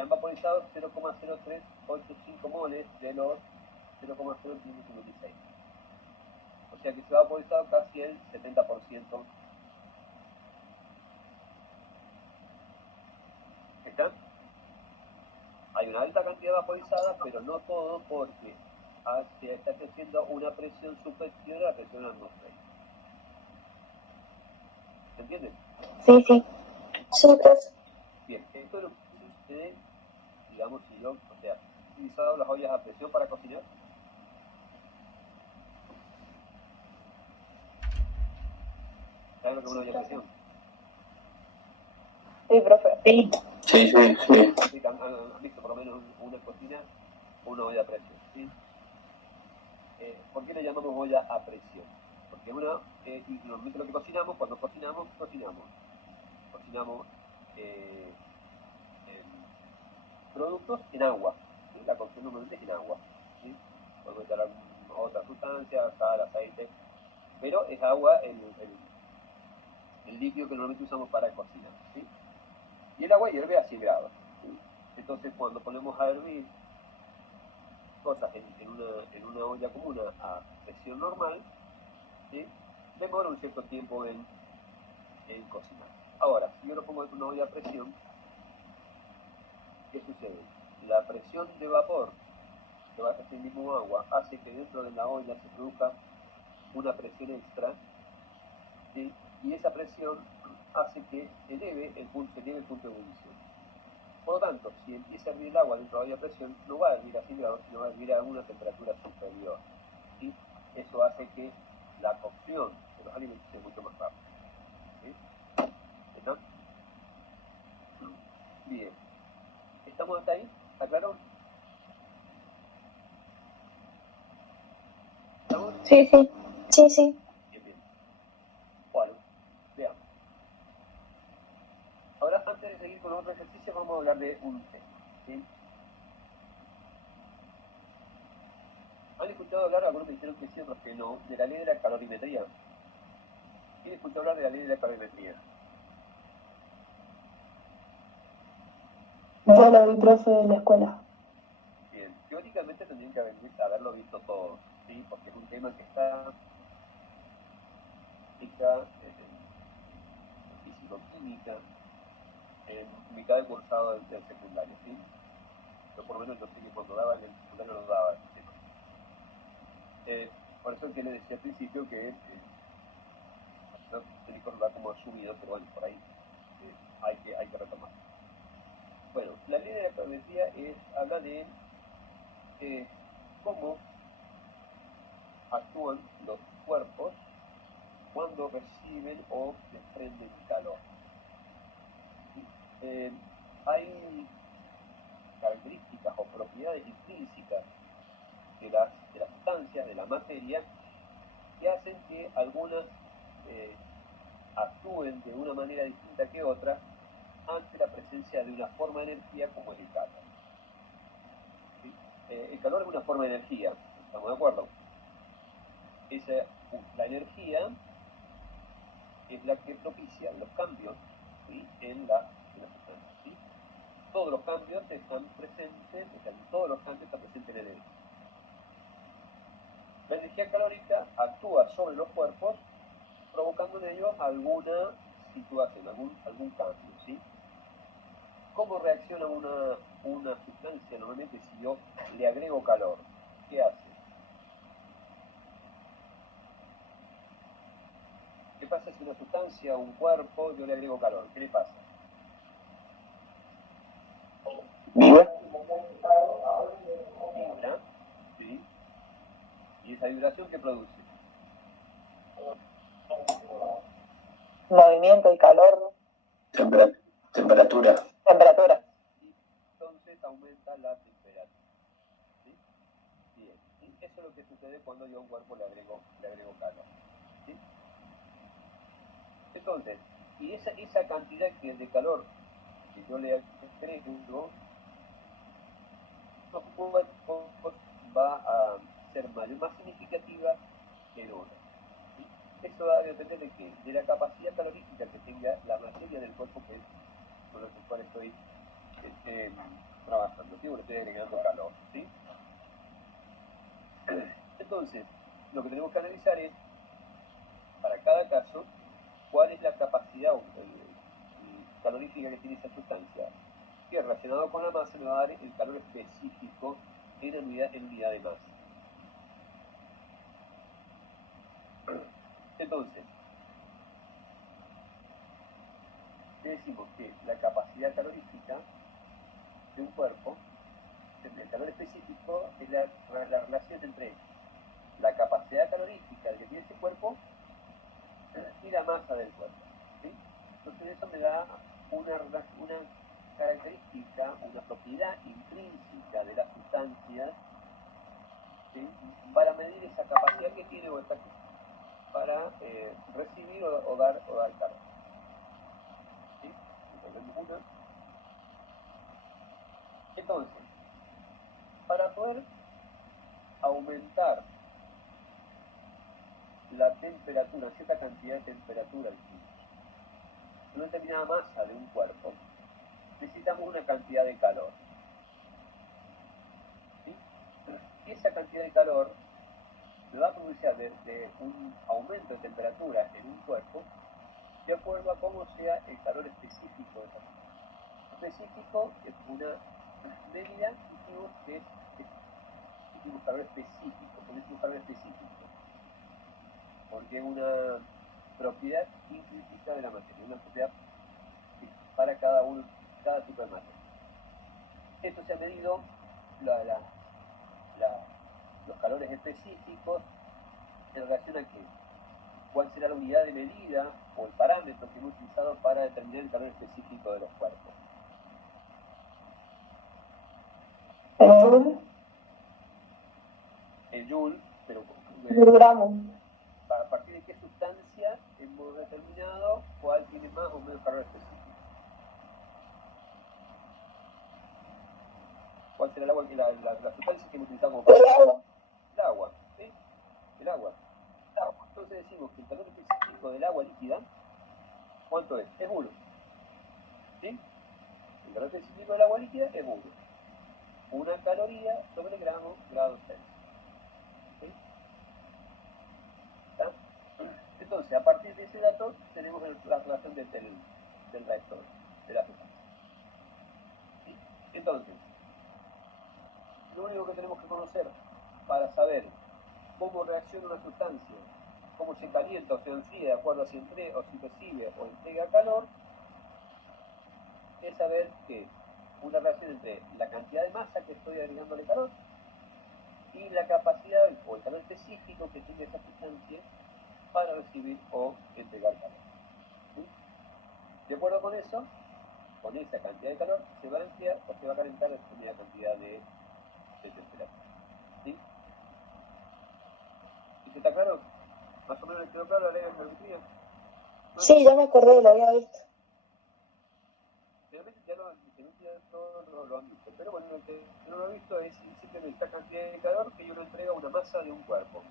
han vaporizado 0,0385 moles de los 0,0556. O sea que se ha vaporizado casi el 70%. ¿Están? Hay una alta cantidad vaporizada, pero no todo porque se está creciendo una presión superior a la presión atmosférica. ¿Se entiende? Sí, sí. Sí, profe. Bien, esto es lo que sucede, digamos, si yo, o sea, he utilizado las ollas a presión para cocinar. ¿Saben lo que es una olla a presión? Sí, profe. Sí. Sí, sí, sí. Sí, han visto por lo menos una cocina o una olla a presión, ¿sí? ¿Por qué le llamamos olla a presión? Porque y normalmente lo que cocinamos, cuando cocinamos productos en agua, ¿sí? La cocción normalmente es en agua, ¿sí? Podemos echar otras sustancias, sal, aceite, pero es agua el líquido que normalmente usamos para cocinar, ¿sí? Y el agua hierve a 100 grados, ¿sí? Entonces cuando ponemos a hervir cosas en una olla común a presión normal, ¿sí? Demora un cierto tiempo en cocinar. Ahora, si yo lo pongo en una olla a presión, ¿qué sucede? La presión de vapor que va a hacer el mismo agua hace que dentro de la olla se produzca una presión extra, ¿sí? Y esa presión hace que se eleve el punto de ebullición. Por lo tanto, si empieza a hervir el agua dentro de la olla a presión, no va a hervir a 100 grados, sino va a hervir a una temperatura superior, ¿sí? Eso hace que la cocción de los alimentos sea mucho más rápida, ¿sí? ¿Está? Bien. ¿Estamos hasta ahí? ¿Está claro? ¿Estamos? Sí, sí. Sí, sí. Bien, bien. Bueno, veamos. Ahora, antes de seguir con otro ejercicio, vamos a hablar de un tema, ¿sí? ¿Han escuchado hablar, algunos me dijeron que sí, otros que no, de la ley de la calorimetría? ¿Quién escuchó hablar de la ley de la calorimetría? Yo lo vi, profe, en la escuela. Bien, teóricamente tendrían que haberlo visto todos, ¿sí? Porque es un tema que está en físico-química, en mitad de cursado del secundario, ¿sí? Yo por lo menos yo sé que cuando daba en el secundario lo daba ese tema. Por eso es que le decía al principio que no tiene que recordar como asumido, pero bueno, por ahí hay que retomar. Bueno, la ley de la calorimetría habla de cómo actúan los cuerpos cuando reciben o desprenden calor. Hay características o propiedades intrínsecas de las sustancias, de la materia, que hacen que algunas actúen de una manera distinta que otras ante la presencia de una forma de energía como es el calor. ¿Sí? El calor es una forma de energía, ¿estamos de acuerdo? La energía es la que propicia los cambios, ¿sí? En las de la sustancia, ¿sí? Todos los cambios están presentes, o sea, todos los cambios están presentes en el eje. La energía calórica actúa sobre los cuerpos, provocando en ellos alguna situación, algún cambio, ¿sí? ¿Cómo reacciona una sustancia normalmente si yo le agrego calor? ¿Qué hace? ¿Qué pasa si una sustancia, un cuerpo, yo le agrego calor? ¿Qué le pasa? ¿Vibra? Vibra, ¿sí? ¿Y esa vibración qué produce? Movimiento y calor, Temperatura. temperatura. Y entonces aumenta la temperatura, ¿sí? Bien, ¿sí? Eso es lo que sucede cuando yo a un cuerpo le agrego calor, ¿sí? Entonces, y esa cantidad de calor que yo le agrego, los cuerpos va a ser más significativa que en otros. ¿Sí? Eso va a depender de qué? De la capacidad calorífica que tenga la materia del cuerpo que es con el cual estoy trabajando, ¿sí? O le estoy agregando calor, ¿sí? Entonces, lo que tenemos que analizar es, para cada caso, cuál es la capacidad calorífica que tiene esa sustancia, que relacionado con la masa me va a dar el calor específico en unidad de masa. Entonces, decimos que la capacidad calorífica de un cuerpo, el calor específico, es la relación entre la capacidad calorífica que tiene ese cuerpo y la masa del cuerpo, ¿sí? Entonces eso me da una característica, una propiedad intrínseca de las sustancias, ¿sí? Para medir esa capacidad que tiene para recibir o dar calor, ¿sí? Entonces, para poder aumentar la temperatura, cierta cantidad de temperatura en una determinada masa de un cuerpo, necesitamos una cantidad de calor, ¿sí? Y esa cantidad de calor se va a producir de un aumento de temperatura en un cuerpo de acuerdo a cómo sea el calor específico de esa sustancia. Específico es una medida, dijimos que es un calor específico, porque es un calor específico, porque es una propiedad intrínseca de la materia, una propiedad para cada tipo de materia. Esto se ha medido los calores específicos en relación a qué, cuál será la unidad de medida o el parámetro que hemos utilizado para determinar el calor específico de los cuerpos. El Joule, pero a partir de qué sustancia hemos determinado cuál tiene más o menos calor específico. ¿Cuál será el agua que la sustancia que hemos utilizado como agua. El agua, ¿sí? El agua. Entonces decimos que el calor específico del agua líquida, ¿cuánto es? Es 1. ¿Sí? El calor específico del agua líquida es 1. Una caloría sobre grado Celsius. ¿Sí? ¿Está? Entonces, a partir de ese dato, tenemos la relación del reactor, de la sustancia. ¿Sí? Entonces, lo único que tenemos que conocer para saber cómo reacciona una sustancia, cómo se calienta o se enfría de acuerdo a si recibe o entrega calor, es saber que una relación entre la cantidad de masa que estoy agregándole calor y la capacidad o el calor específico que tiene esa sustancia para recibir o entregar calor. ¿Sí? De acuerdo con eso, con esa cantidad de calor, se va a enfriar o se va a calentar la determinada cantidad de temperatura. ¿Sí? ¿Y se está claro? ¿Más o menos les quedó claro la ley de entropía? ¿No? Sí, ya me acordé, lo había visto. Realmente ya todos lo han visto, pero bueno, lo que no lo he visto es simplemente esta cantidad de calor que yo le entrego a una masa de un cuerpo,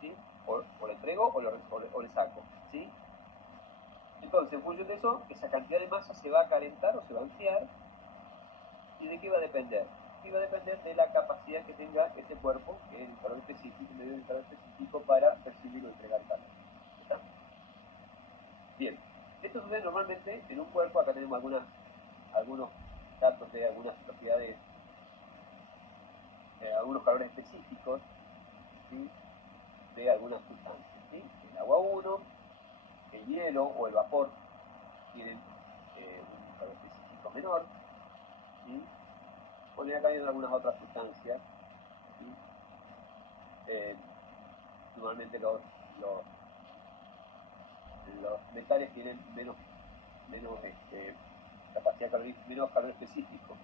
¿sí? O le entrego o le saco, ¿sí? Entonces, en función de eso, esa cantidad de masa se va a calentar o se va a enfriar. ¿Y de qué va a depender? Y va a depender de la capacidad que tenga ese cuerpo, que es el calor específico, el calor específico para percibir o entregar calor. ¿Está? Bien, esto sucede normalmente en un cuerpo. Acá tenemos algunos datos de algunas propiedades, algunos calores específicos, ¿sí? De algunas sustancias. ¿Sí? El agua 1, el hielo o el vapor tienen un calor específico menor. ¿Sí? Bueno, y acá hay algunas otras sustancias. ¿Sí? Normalmente los metales tienen menos capacidad calorífica, menos calor específico.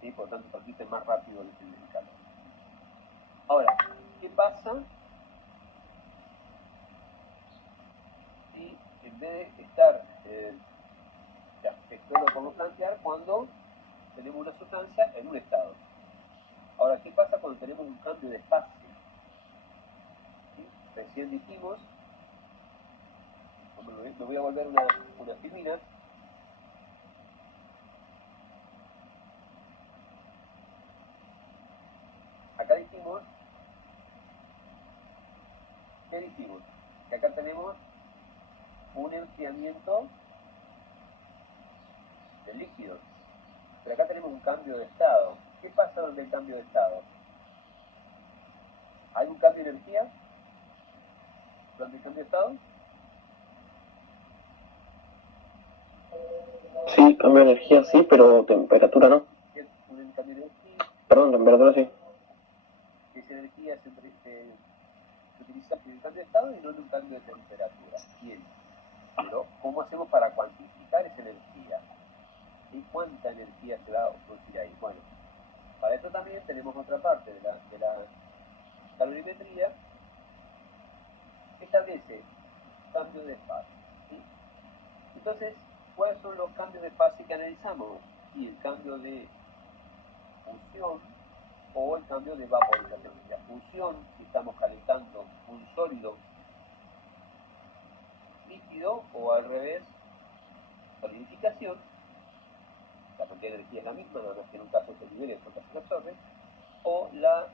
¿Sí? Por lo tanto, transmiten más rápido el calor. Ahora, ¿qué pasa si en vez de estar, esto lo podemos plantear cuando tenemos una sustancia en un estado? Ahora, ¿qué pasa cuando tenemos un cambio de fase? ¿Sí? Recién dijimos, me voy a volver unas filminas. Acá dijimos, ¿qué dijimos? Que acá tenemos un enfriamiento del líquido, pero acá tenemos un cambio de estado. ¿Qué pasa donde hay cambio de estado? ¿Hay un cambio de energía donde hay cambio de estado? Sí, cambio de energía sí, pero temperatura no. Es un cambio de energía. Perdón, temperatura sí. Esa energía se utiliza en el cambio de estado y no en un cambio de temperatura. Bien, pero ¿cómo hacemos para cuantificar esa energía? ¿Y cuánta energía se va a producir ahí? Bueno, para esto también tenemos otra parte de la calorimetría que establece cambios de fase. ¿Sí? Entonces, ¿cuáles son los cambios de fase que analizamos? Y el cambio de fusión o el cambio de vaporización. La fusión, si estamos calentando un sólido líquido, o al revés, solidificación, la cantidad de energía es la misma, nada más que en un caso se libera y en otro caso se absorbe, o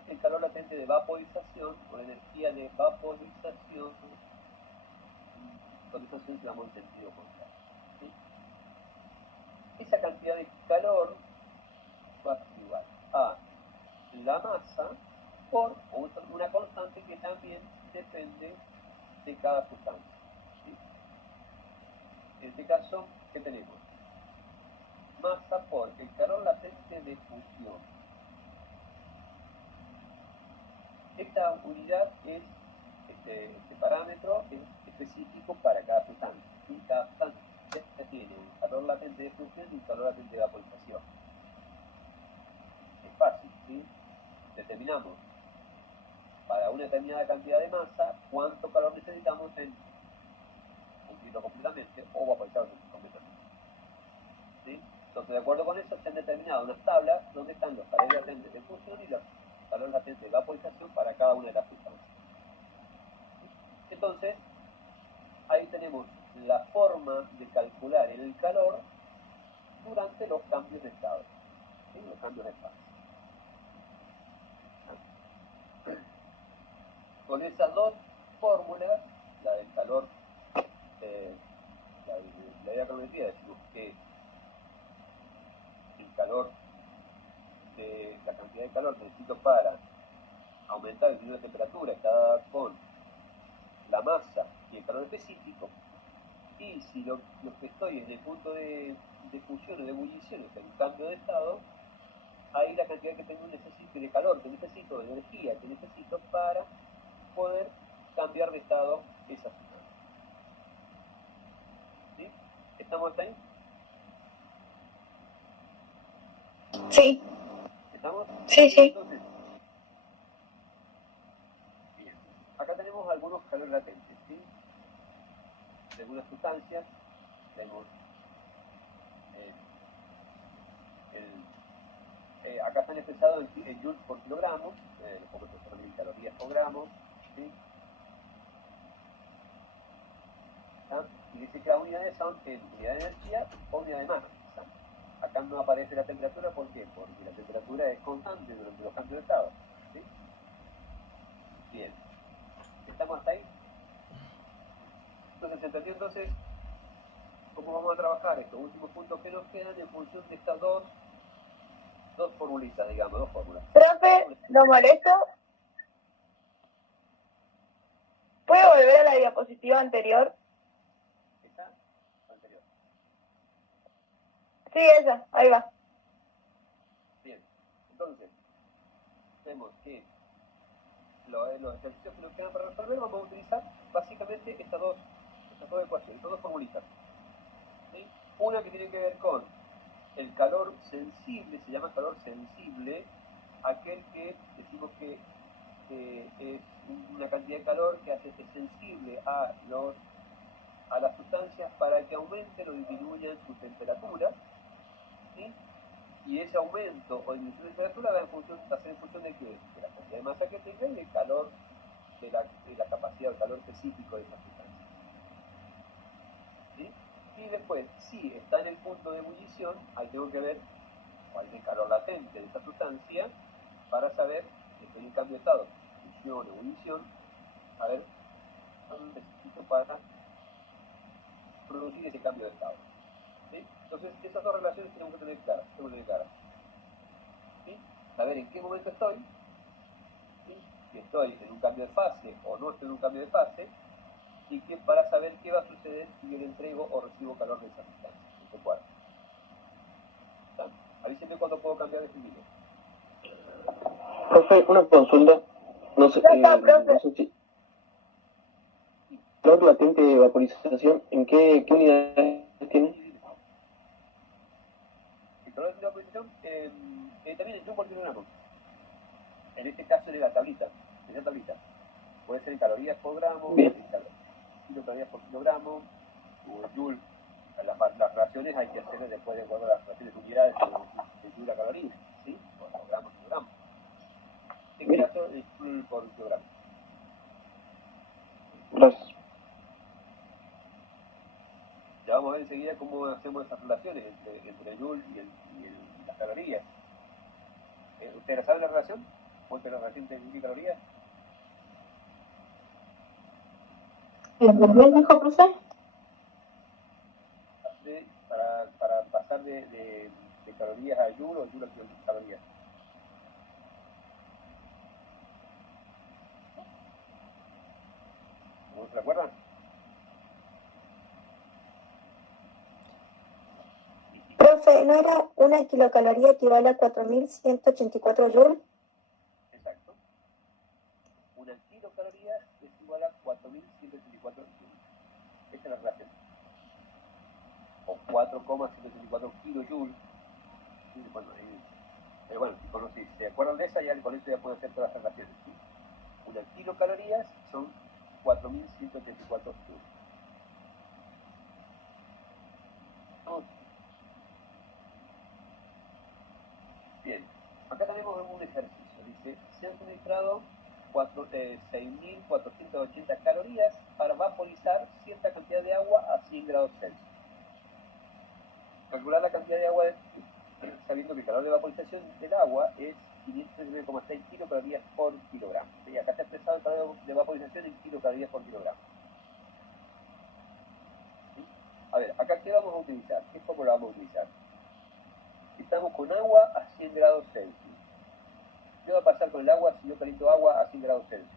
el calor latente de vaporización, o la energía de vaporización, digamos en sentido contrario. ¿Sí? Esa cantidad de calor va a ser igual a la masa por una constante que también depende de cada sustancia. ¿Sí? En este caso, ¿qué tenemos? Masa por el calor latente de fusión. Esta unidad es, este parámetro es específico para cada sustancia. ¿Sí? Cada sustancia tiene un calor latente de fusión y un calor latente de vaporización. Es fácil, ¿sí? Determinamos para una determinada cantidad de masa cuánto calor necesitamos en fundirlo completamente o vaporizarlo completamente. ¿Sí? Entonces, de acuerdo con eso, se han determinado unas tablas donde están los calores latentes de fusión y los calores latentes de vaporización para cada una de las sustancias. Entonces, ahí tenemos la forma de calcular el calor durante los cambios de estado, ¿sí? Los cambios de fase. Con esas dos fórmulas, la del calor, la de la calorimetría, decimos que el calor, la cantidad de calor que necesito para aumentar el nivel de temperatura está dada con la masa y el calor específico, y si lo que estoy en el punto de fusión o de ebullición es el cambio de estado, ahí la cantidad que tengo de calor que necesito, de energía que necesito para poder cambiar de estado esa sustancia. ¿Sí? ¿Estamos hasta ahí? Sí, ¿Estamos? sí, sí. Entonces, bien. Acá tenemos algunos calores latentes, ¿sí? De algunas sustancias tenemos acá están expresados en joules por kilogramo, los compuestos son 1000 calorías por gramo, ¿sí? y dice que las unidades son en unidad de energía o unidad de masa. Acá no aparece la temperatura, ¿por qué? Porque la temperatura es constante durante los cambios de estado. ¿Sí? Bien. ¿Estamos hasta ahí? Entonces, ¿entendió entonces cómo vamos a trabajar estos últimos puntos que nos quedan en función de estas dos formulitas, digamos, dos fórmulas? Profe, ¿lo molesto? ¿Puedo volver a la diapositiva anterior? ¿Esa o anterior? Sí, esa, ahí va. Bien. Entonces, vemos que los ejercicios que nos quedan para resolver vamos a utilizar básicamente estas dos ecuaciones, estas dos formulitas. ¿Sí? Una que tiene que ver con el calor sensible, se llama calor sensible, aquel que decimos que es una cantidad de calor que hace sensible a las sustancias para que aumenten o disminuyan su temperatura, ¿sí? Y ese aumento o disminución de temperatura va a ser en función de qué? De la cantidad de masa que tenga y del calor, de la capacidad, el calor específico de esa sustancia. ¿Sí? Y después, si está en el punto de ebullición, ahí tengo que ver cuál es el calor latente de esa sustancia para saber si estoy en cambio de estado, fusión, ebullición, a ver cuánto necesito para producir ese cambio de estado. ¿Sí? Entonces, esas dos relaciones tenemos que tener claras. ¿Sí? Saber en qué momento estoy, ¿sí? Si estoy en un cambio de fase o no estoy en un cambio de fase, y que para saber qué va a suceder si yo le entrego o recibo calor de esa sustancia, de este cuadro. Avísenme cuando puedo cambiar de filtro. Profe, una consulta. No sé, no sé si... Calor latente de vaporización, ¿en qué unidades tiene? El calor de vaporización también en un por kilogramo. En este caso de la tablita, puede ser en calorías por gramo, kilocalorías por kilogramo, o en joule. Las relaciones hay que hacer después de acuerdo a las relaciones de unidades de joule a caloría, ¿sí? Por gramos, kilogramo. En este caso, es joule por kilogramo. Gracias. Ya vamos a ver enseguida cómo hacemos esas relaciones entre el joule y las calorías. ¿Ustedes saben la relación? ¿Cuál es la relación entre joule y calorías? ¿Lo dijo, profe? Para pasar de calorías a joule o joule a calorías. ¿No se recuerdan? Profe, ¿no era una kilocaloría equivale a 4.184 joules? Exacto. Una kilocaloría es igual a 4.184 joules. Esa es la relación. O 4,184 kilojoules. Pero bueno, si se acuerdan de esa, ya con eso ya pueden hacer todas las relaciones. ¿Sí? Una kilocalorías son 4.184 joules. Bien, acá tenemos un ejercicio. Dice, se han suministrado 6.480 calorías para vaporizar cierta cantidad de agua a 100 grados Celsius. Calcular la cantidad de agua sabiendo que el calor de vaporización del agua es 539,6 kilocalorías por kilogramo. Y acá está expresado el calor de vaporización en kilocalorías por kilogramo. ¿Sí? A ver, acá ¿qué vamos a utilizar? ¿Qué fórmula vamos a utilizar? Estamos con agua a 100 grados Celsius. ¿Qué va a pasar con el agua si yo caliento agua a 100 grados Celsius?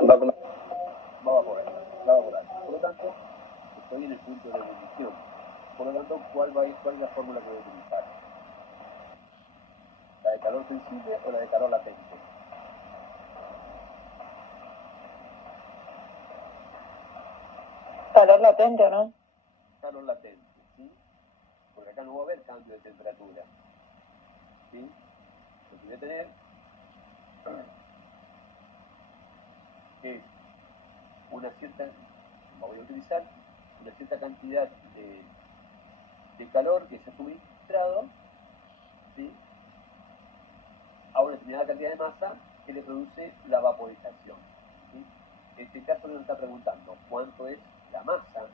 Va a evaporar. Por lo tanto, estoy en el punto de ebullición. Por lo tanto, ¿cuál es la fórmula que voy a utilizar? ¿La de calor sensible o la de calor latente? Calor latente, ¿no? Calor latente, ¿sí? Porque acá no va a haber cambio de temperatura. ¿Sí? Lo que voy a tener es voy a utilizar una cierta cantidad de calor que se ha suministrado, ¿sí?, a una determinada cantidad de masa que le produce la vaporización, ¿sí? En este caso nos está preguntando cuánto es la masa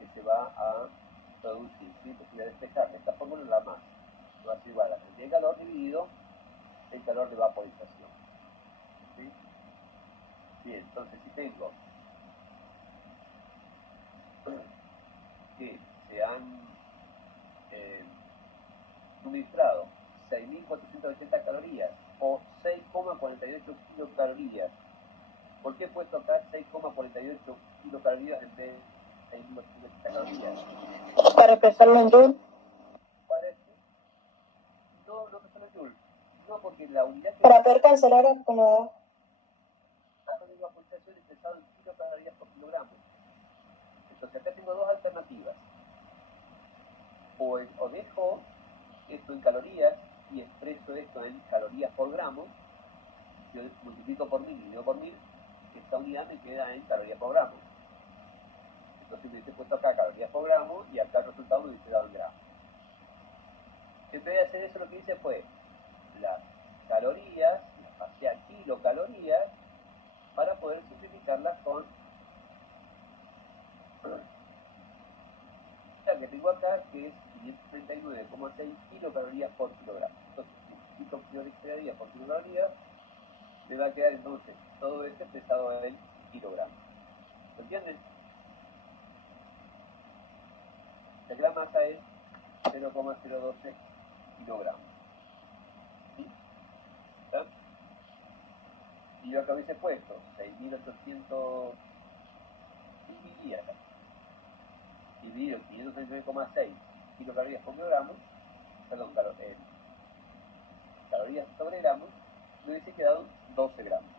que se va a producir, ¿sí? Pues voy a despejar de esta fórmula la masa, que va a ser igual a la cantidad de calor dividido el calor de vaporización, ¿sí? Bien, entonces si tengo que se han suministrado 6.480 calorías o 6,48 kilocalorías. ¿Por qué he puesto acá 6,48 kilocalorías en vez de 6.480 calorías? Para expresarlo en joule. Parece. No, no que son en joule. No, porque la unidad que Para poder cancelar como de vaporización es expresado en kilocalorías por kilogramo. Entonces acá tengo dos alternativas. O dejo esto en calorías y expreso esto en calorías por gramo. Yo multiplico por 1000 y divido por 1000, esta unidad me queda en calorías por gramo. Entonces me hubiese puesto acá calorías por gramo y acá el resultado me hubiese dado en gramos. En vez de hacer eso, lo que hice fue las calorías, las pasé a kilocalorías para poder simplificarlas con la que tengo acá, que es 539,6 kilocalorías por kilogramo. Entonces, si multiplico kilocalorías por kilocalorías, me va a quedar entonces todo esto expresado en kilogramos. ¿Lo entienden? Ya que la masa es 0,012 kilogramos. ¿Sí? ¿Está? Y yo acá hubiese puesto 6.800 dividido 539,6 kilocalorías por kilogramo, perdón, calorías sobre gramos, me hubiese quedado 12 gramos.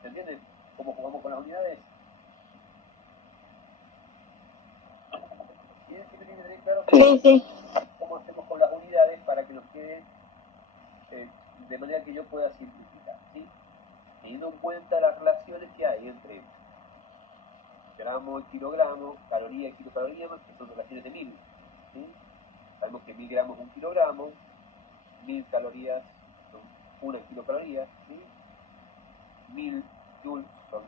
¿Se entienden cómo jugamos con las unidades? Y es que tiene que tener claro Sí. cómo hacemos con las unidades para que nos quede de manera que yo pueda simplificar, ¿sí? Teniendo en cuenta las relaciones que hay entre gramo y kilogramo, caloría y kilocaloría, que son relaciones de 1000, ¿sí? Sabemos que 1000 gramos es 1 kilogramo, 1000 calorías son 1 kilocaloría, ¿sí? 1000 joules son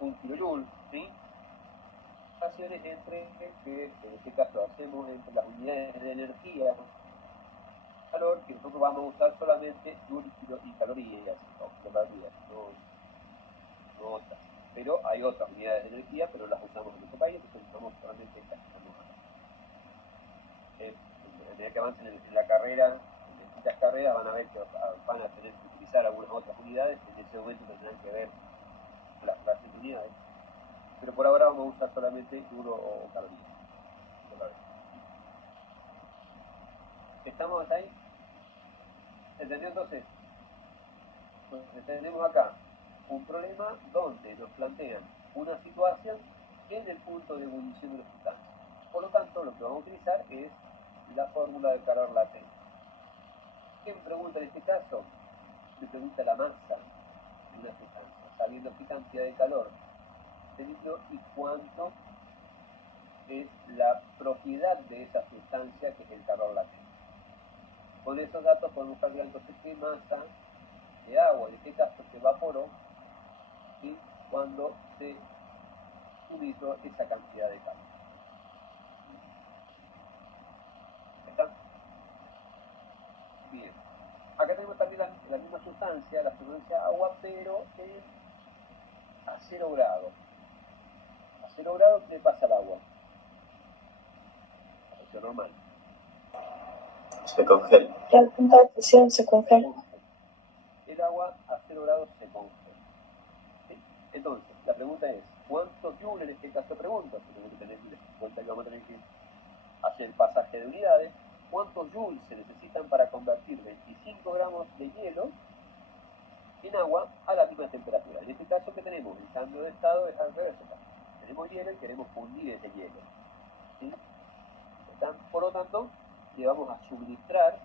1 kilojoule, ¿sí? Relaciones entre, que en este caso hacemos entre las unidades de energía, calor, que nosotros vamos a usar solamente joules y calorías, o kilocalorías, no otras. Pero hay otras unidades de energía, pero las usamos en nuestro país, entonces usamos solamente estas que estamos acá. A medida que avancen en la carrera, en distintas carreras, van a ver que van a tener que utilizar algunas otras unidades, en ese momento tendrán que ver las clases de unidades. Pero por ahora vamos a usar solamente joule o calorías. ¿Estamos hasta ahí? ¿Entendió entonces? Entonces tenemos acá un problema donde nos plantean una situación en el punto de ebullición de la sustancia. Por lo tanto, lo que vamos a utilizar es la fórmula de calor latente. ¿Qué me pregunta en este caso? Me pregunta la masa de una sustancia, sabiendo qué cantidad de calor teniendo y cuánto es la propiedad de esa sustancia que es el calor latente. Con esos datos podemos calcular entonces qué masa de agua, en este caso se evaporó, y cuando se suministró esa cantidad de calor. ¿Está? Bien. Acá tenemos también la misma sustancia, la sustancia agua, pero a 0 grados. A 0 grados, ¿qué le pasa al agua? A presión normal. Se congela. que al punto de fusión se congela. El agua a 0 grados se congela. ¿Sí? Entonces, la pregunta es, ¿cuántos joules en este caso pregunto? Tenemos que tener en cuenta que vamos a tener que hacer el pasaje de unidades. ¿Cuántos joules se necesitan para convertir 25 gramos de hielo en agua a la misma temperatura? En este caso, ¿qué tenemos? El cambio de estado es al revés. Tenemos hielo y queremos fundir ese hielo. ¿Sí? Por lo tanto, le vamos a suministrar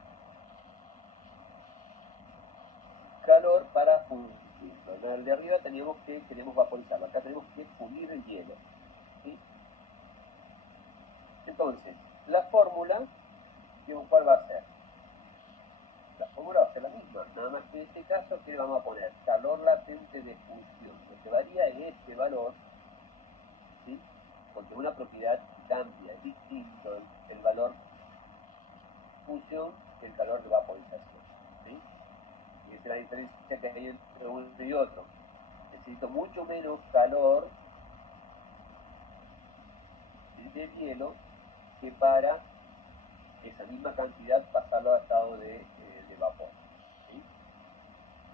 calor para fundirlo. En el de arriba teníamos que queremos vaporizarlo. Acá tenemos que fundir el hielo. ¿Sí? Entonces, la fórmula, ¿cuál va a ser? La fórmula va a ser la misma, nada más que en este caso, ¿qué le vamos a poner? Calor latente de fusión. Lo que varía es este valor, ¿sí? Porque una propiedad cambia, es distinto el valor fusión que el calor de vaporización, ¿sí? Y esa es la diferencia que hay entre uno y otro. Necesito mucho menos calor del hielo que para esa misma cantidad pasarlo a estado de vapor, ¿sí?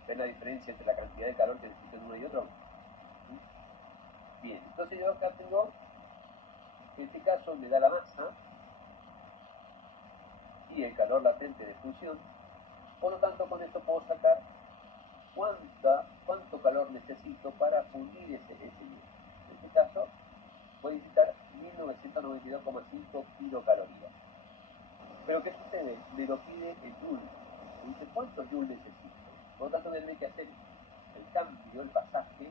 ¿Ven la diferencia entre la cantidad de calor que necesito en uno y otro? ¿Sí? Bien, entonces yo acá tengo, en este caso me da la masa y el calor latente de fusión. Por lo tanto, con eso puedo sacar cuánto calor necesito para fundir ese hielo. En este caso, voy a necesitar 1992,5 kilocalorías. Pero ¿qué sucede? Me lo pide el joule. Me dice, ¿cuántos joules necesito? Por lo tanto, tendré que hacer el cambio, el pasaje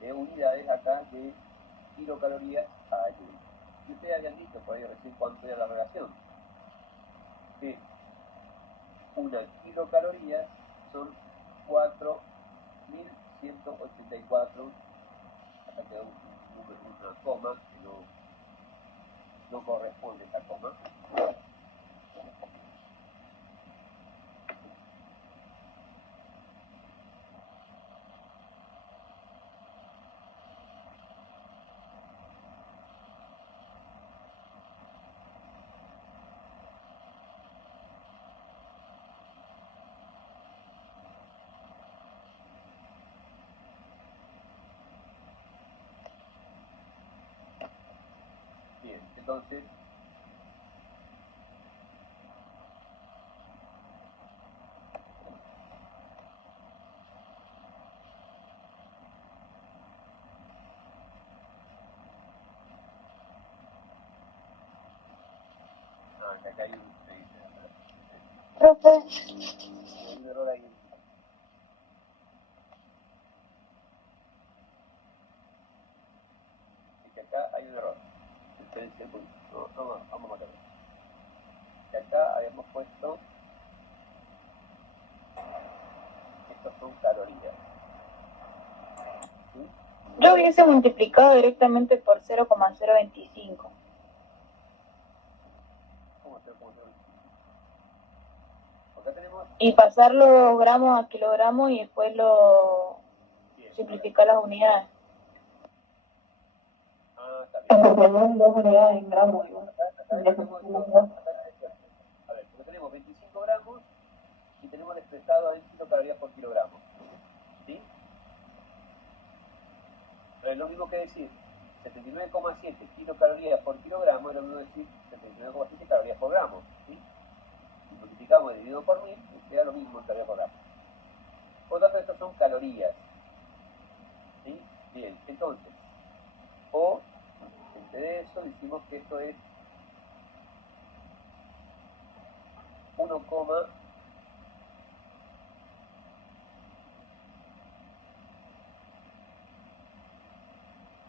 de unidades acá de kilocalorías a joule. Y ustedes habían visto por ahí recién cuánto era la relación. Que una kilocaloría son 4.184, acá quedó una coma que no corresponde a esta coma. Bien, entonces acá hay Profe, un error ahí. Es que acá hay un error. Espérense un poquito. Vamos a matarlo. Que acá habíamos puesto, estos son calorías. ¿Sí? yo hubiese multiplicado directamente por 0,025 ¿Cómo hacer? Acá tenemos, y pasar los gramos a kilogramos y después bien, simplificar las unidades. está bien. Transformamos 2 unidades en gramos. Acá tenemos esto, a ver, porque tenemos 25 gramos y tenemos expresado en kilocalorías por kilogramo. ¿Sí? Es lo mismo que decir 79,7 kilocalorías por kilogramo, es lo mismo que decir 79,7 calorías por gramo. ¿Sí? Si multiplicamos dividido por 1000, queda lo mismo en calorías por gramo. Por lo tanto, estas son calorías. ¿Sí? Bien, entonces, o entre de eso decimos que esto es 1,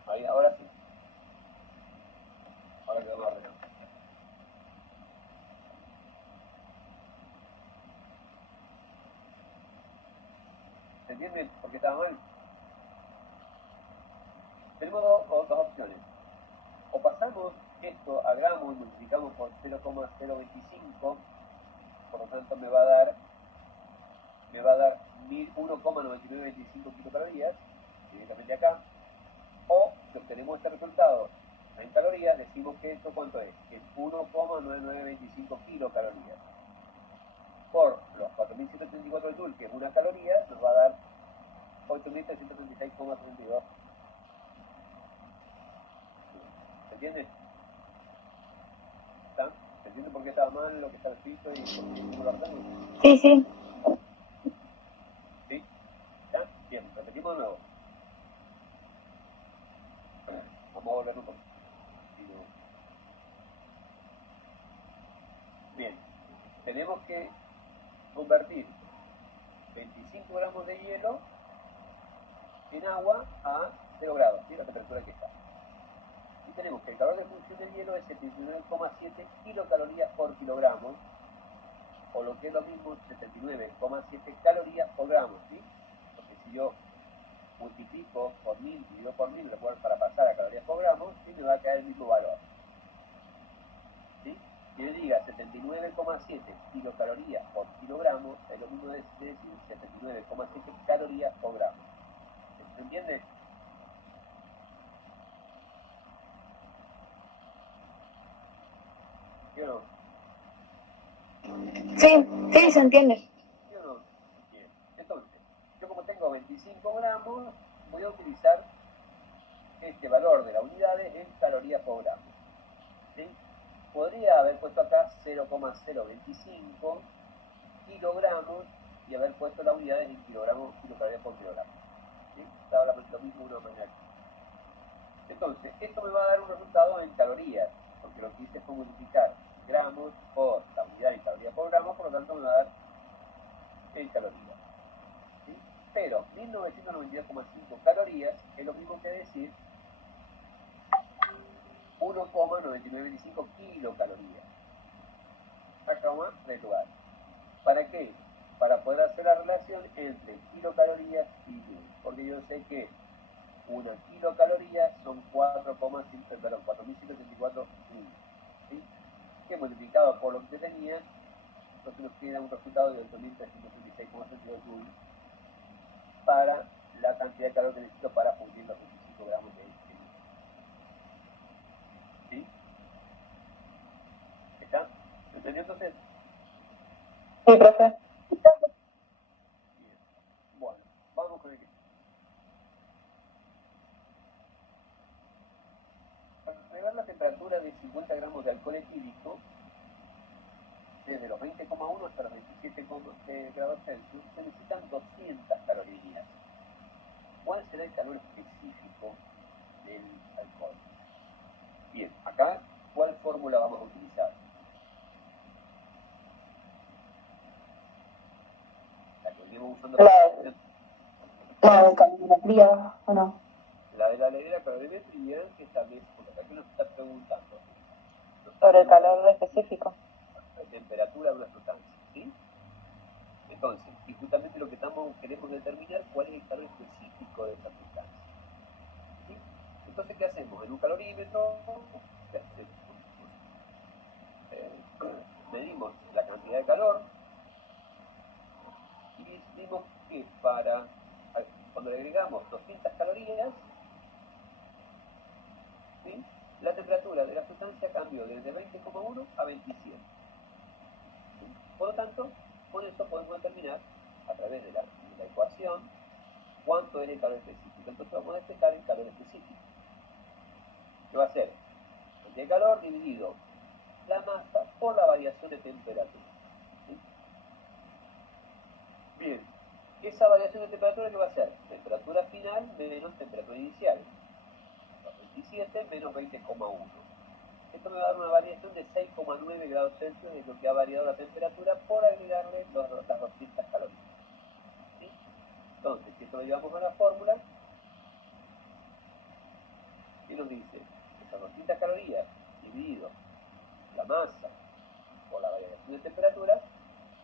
ahí, ahora sí. Ahora quedó más ordenado. ¿Se entiende por qué estaba mal? Tenemos dos opciones. O pasamos esto a gramos y multiplicamos por 0,025, por lo tanto me va a dar 1,9925 kilocalorías, directamente acá. O si obtenemos este resultado en calorías, decimos que esto ¿cuánto es? Que es 1,9925 kilocalorías. Por los 4.134 joules, que es una caloría, nos va a dar 8.336,32. ¿Se entiende? ¿Está? ¿Se entiende por qué estaba mal lo que está escrito y por qué no lo arreglamos? Sí, sí. ¿Sí? ¿Está? Bien, repetimos de nuevo. Vamos a volver un poco. Bien, tenemos que convertir 25 gramos de hielo en agua a 0 grados, ¿sí? La temperatura que está. Y tenemos que el calor de función del hielo es 79,7 kilocalorías por kilogramo, o lo que es lo mismo, 79,7 calorías por gramo, ¿sí? Porque si yo multiplico por 1000, divido por 1000, para pasar a calorías por gramo, ¿sí? Me va a caer el mismo valor. ¿Sí? Que yo diga 79,7 kilocalorías por kilogramo, es lo mismo de decir 79,7 calorías por gramo. ¿Eso se entiende? ¿Sí o no? Sí, se entiende. ¿Sí o no? Bien. Entonces, yo como tengo 25 gramos, voy a utilizar este valor de las unidades en calorías por gramo. ¿Sí? Podría haber puesto acá 0,025 kilogramos y haber puesto las unidades en kilogramos, kilocalorías por kilogramo. ¿Sí? Ahora lo mismo de una manera aquí. Entonces, esto me va a dar un resultado en calorías, porque lo que hice fue multiplicar gramos por la unidad en calorías por gramo, por lo tanto me va a dar en calorías. ¿Sí? Pero 1992,5 calorías es lo mismo que decir 1,9925 kilocalorías. Acá más de lugar. ¿Para qué? Para poder hacer la relación entre kilocalorías y mil. Porque yo sé que una kilocaloría son 4.174 mil. ¿Sí? Que multiplicado por lo que tenía, entonces nos queda un resultado de 8.336,62 joules para la cantidad de calor que necesito para fundir los 25 gramos de este. ¿Sí? ¿Está? ¿Entendió entonces? Sí, profe. Bien. Bueno, vamos con el que sigue. Para elevar la temperatura de 50 gramos de alcohol etílico, desde los 20,1 hasta los 27 grados Celsius, se necesitan 200 calorías. ¿Cuál será el calor específico del alcohol? Bien, acá, ¿cuál fórmula vamos a utilizar? La que venimos usando La de calorimetría, ¿o no? la de la ley de la calorimetría que establece, porque acá nos está preguntando Sobre el calor específico. la temperatura de una sustancia, ¿sí? Entonces, y justamente lo que queremos determinar cuál es el calor específico de esa sustancia. ¿Sí? Entonces, ¿qué hacemos? En un calorímetro medimos la cantidad de calor y decimos que cuando le agregamos 200 calorías, ¿sí? La temperatura de la sustancia cambió desde 20,1 a 27. ¿Sí? Por lo tanto, con eso podemos determinar, a través de la ecuación, cuánto es el calor específico. Entonces vamos a despejar el calor específico. ¿Qué va a ser? El calor dividido la masa por la variación de temperatura. ¿Sí? Bien, esa variación de temperatura, ¿qué va a ser? Temperatura final menos temperatura inicial. 27 menos 20,1. Esto me va a dar una variación de 6,9 grados Celsius, es lo que ha variado la temperatura por agregarle las 200 calorías. ¿Sí? Entonces, si esto lo llevamos a la fórmula, y nos dice esas 200 calorías dividido la masa por la variación de temperatura,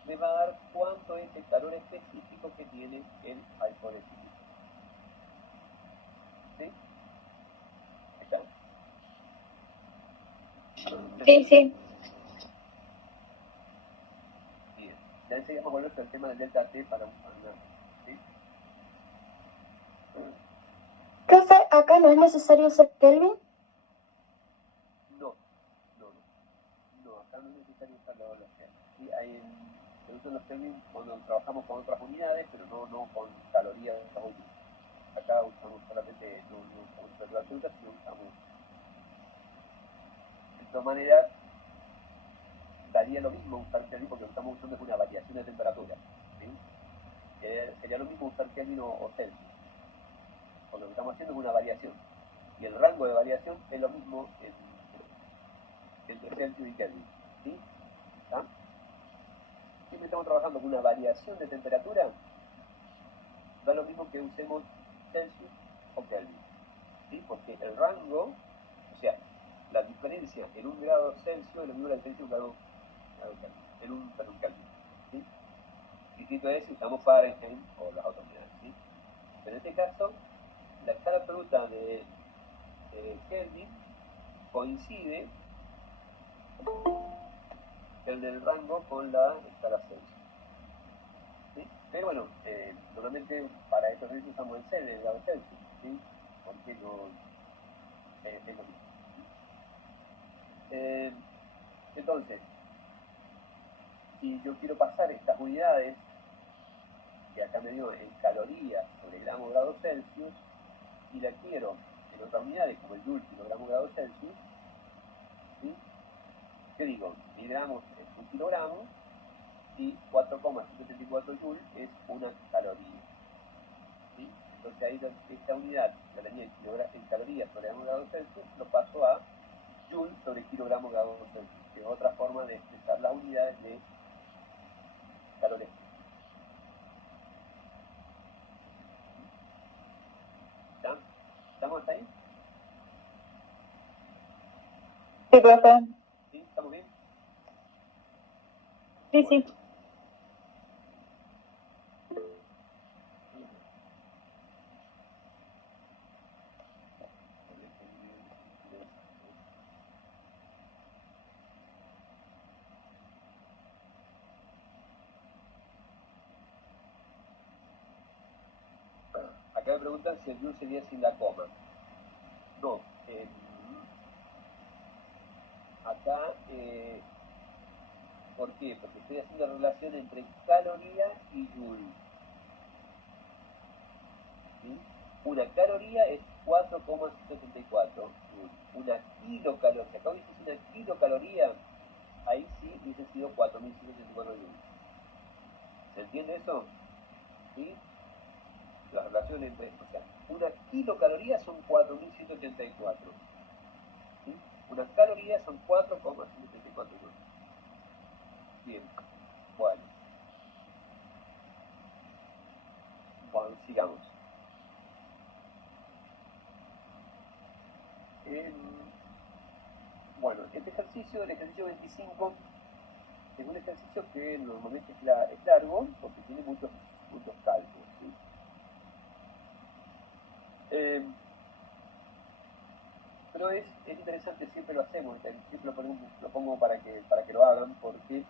me va a dar cuánto es el calor específico que tiene el alcohol etílico. ¿Sí? ¿Está? Sí. Bien. Ya enseguida vamos a volver al tema del delta T para un ¿sí? Profe, ¿acá no es necesario ser Kelvin? No, acá no es necesario usar los Kelvin. ¿Sí? Se usan los Kelvin cuando trabajamos con otras unidades, pero no con calorías. Acá usamos solamente, no usamos temperatura absoluta, sino usamos. De todas maneras, daría lo mismo usar Kelvin porque lo que estamos usando es una variación de temperatura. ¿Sí? Sería lo mismo usar Kelvin o Celsius. Porque lo que estamos haciendo es una variación. Y el rango de variación es lo mismo entre Celsius y Kelvin. ¿Sí? ¿Está? Siempre estamos trabajando con una variación de temperatura, da lo mismo que usemos Celsius o Kelvin. ¿Sí? Porque el rango, o sea, la diferencia diferencia en 1 grado Celsius es lo mismo la diferencia en 1 grado Kelvin. ¿Sí? Distinto es si usamos Fahrenheit o las otras unidades. ¿Sí? Pero en este caso, la escala absoluta de Kelvin coincide en el rango con la escala Celsius. ¿Sí? Pero bueno, normalmente para estos ejercicios usamos el C de grado Celsius, ¿sí? Porque no es lo mismo. Entonces, si yo quiero pasar estas unidades, que acá me dio en calorías sobre gramo grado Celsius, y la quiero en otras unidades, como el joule kilogramo grado Celsius, ¿sí? ¿Qué digo? Miligramos es 1 kilogramo, y 4,174 joule es 1 caloría. ¿Sí? Entonces ahí esta unidad que la tenía en calorías sobre gramo grado Celsius, lo paso a joule sobre kilogramo grado Celsius, que es otra forma de expresar las unidades de calores. ¿Ya? ¿Estamos hasta ahí? Sí, profe. ¿Sí? ¿Estamos bien? Sí, sí. Acá me preguntan si el joule sería sin la coma. No. Acá, ¿por qué? Porque estoy haciendo relación entre caloría y joule. ¿Sí? Una caloría es 4,174 joule. Una kilocaloría, si acá hubiese una kilocaloría, ahí sí hubiese sido 4.174 joules. ¿Se entiende eso? ¿Sí? La relación entre, o sea, una kilocaloría son 4.184. ¿Sí? Unas calorías son 4,174 joules. Bien, bueno. Bueno, sigamos. Bueno, este ejercicio, el ejercicio 25, es un ejercicio que normalmente es largo porque tiene muchos cálculos. ¿Sí? Pero es interesante, siempre lo hacemos, siempre lo pongo para que lo hagan, porque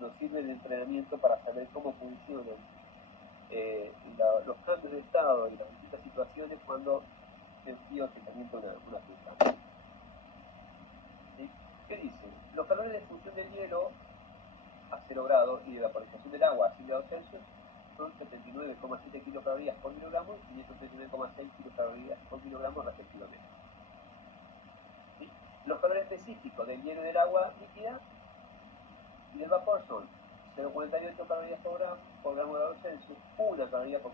nos sirve de entrenamiento para saber cómo funcionan los cambios de estado y las distintas situaciones cuando se enfría o se calienta una sustancia. ¿Sí? ¿Qué dice? Los calores de fusión del hielo a 0 grados y de vaporización del agua a 100 grados Celsius son 79,7 kilocalorías por kilogramo y 539,6 kilocalorías por kilogramo respectivamente. ¿Sí? Los calores específicos del hielo y del agua líquida y del vapor son 0,48 calorías por gramo grado Celsius, 1 caloría por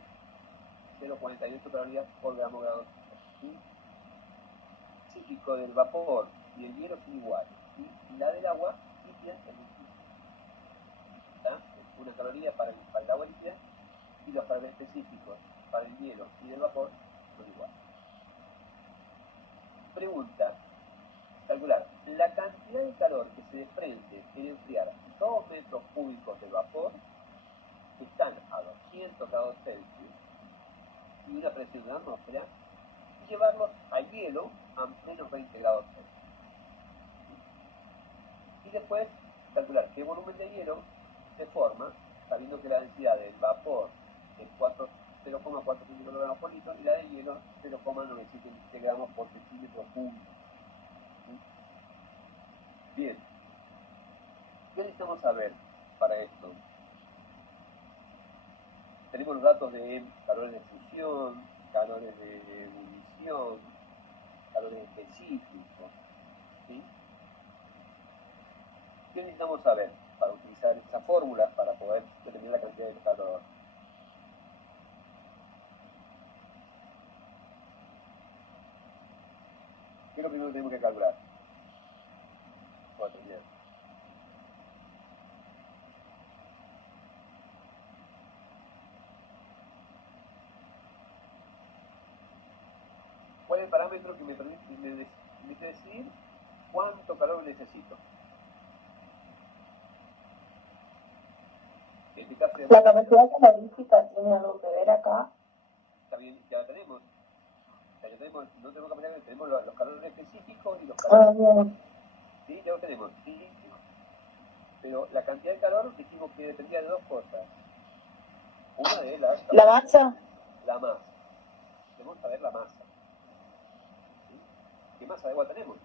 0,48 calorías por gramo grado Celsius. ¿Sí? Específico del vapor y el hielo son iguales. ¿Sí? Y la del agua líquida es distinta. 1 caloría para el agua líquida y los calores específicos para el hielo y del vapor son iguales. Pregunta: calcular la cantidad de calor que se desprende en enfriar 2 metros cúbicos de vapor que están a 200 grados Celsius y una presión de la atmósfera y llevarlos a hielo a menos 20 grados Celsius. Y después calcular qué volumen de hielo se forma, sabiendo que la densidad del vapor es 0,4 kilogramos por litro y la del hielo 0,97 gramos por centímetro cúbico. ¿Sí? Bien. ¿Qué necesitamos saber para esto? Tenemos los datos de calores de fusión, calores de ebullición, calores específicos. ¿Sí? ¿Qué necesitamos saber para utilizar esa fórmula para poder determinar la cantidad de calor? ¿Qué es lo primero que tenemos que calcular? ¿Cuál es el parámetro que me permite decidir ¿Cuánto calor necesito? En este caso, La capacidad calorífica tiene algo que ver acá. está bien, ya la tenemos. O sea, ya tenemos, no tenemos capacidad, tenemos los calores específicos y los calores. Bien. Sí, ya lo tenemos. Sí, pero la cantidad de calor dijimos que dependía de dos cosas. Una de las... La masa. La masa. Debemos saber la masa. ¿Sí? ¿Qué masa de agua tenemos?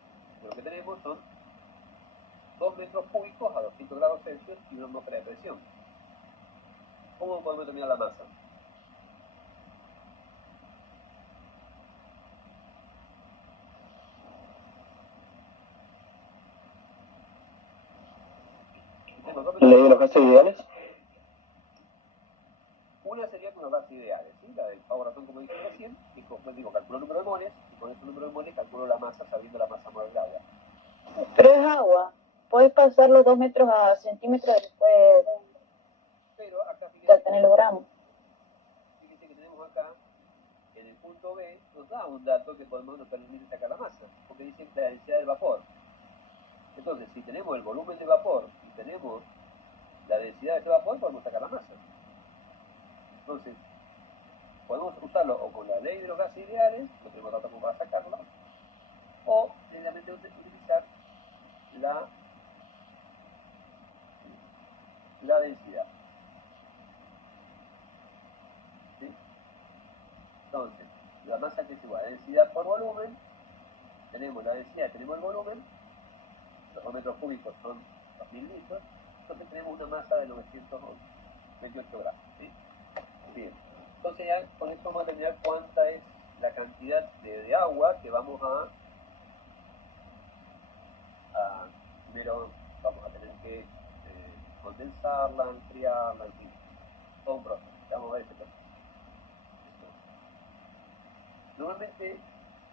Lo que tenemos son 2 metros cúbicos a 200 grados Celsius y una atmósfera de presión. ¿Cómo podemos determinar la masa? ¿La ley de los gases ideales? Una sería con los gases ideales, ¿sí? La del favor ratón, como dije recién, y como digo, calculo el número de moles, y con ese número de moles calculo la masa sabiendo la masa molecular. Pero es agua. Puedes pasar los 2 metros a centímetros después Pero acá de tener los gramos. fíjense que tenemos acá, en el punto B, nos da un dato que nos permite sacar la masa, porque dice la densidad del vapor. Entonces, si tenemos el volumen de vapor y tenemos la densidad de ese vapor, podemos sacar la masa. Entonces, podemos usarlo o con la ley de los gases ideales, no tenemos datos como para sacarlo, o sencillamente utilizar la densidad. ¿Sí? Entonces, la masa que es igual a densidad por volumen, tenemos la densidad, tenemos el volumen, los 2 metros cúbicos son 2000 litros, entonces tenemos una masa de 928 gramos. ¿Sí? Bien, entonces ya con esto vamos a determinar cuánta es la cantidad de agua que vamos primero vamos a tener que condensarla, enfriarla, en fin, todo un proceso. Vamos a ver este proceso. Normalmente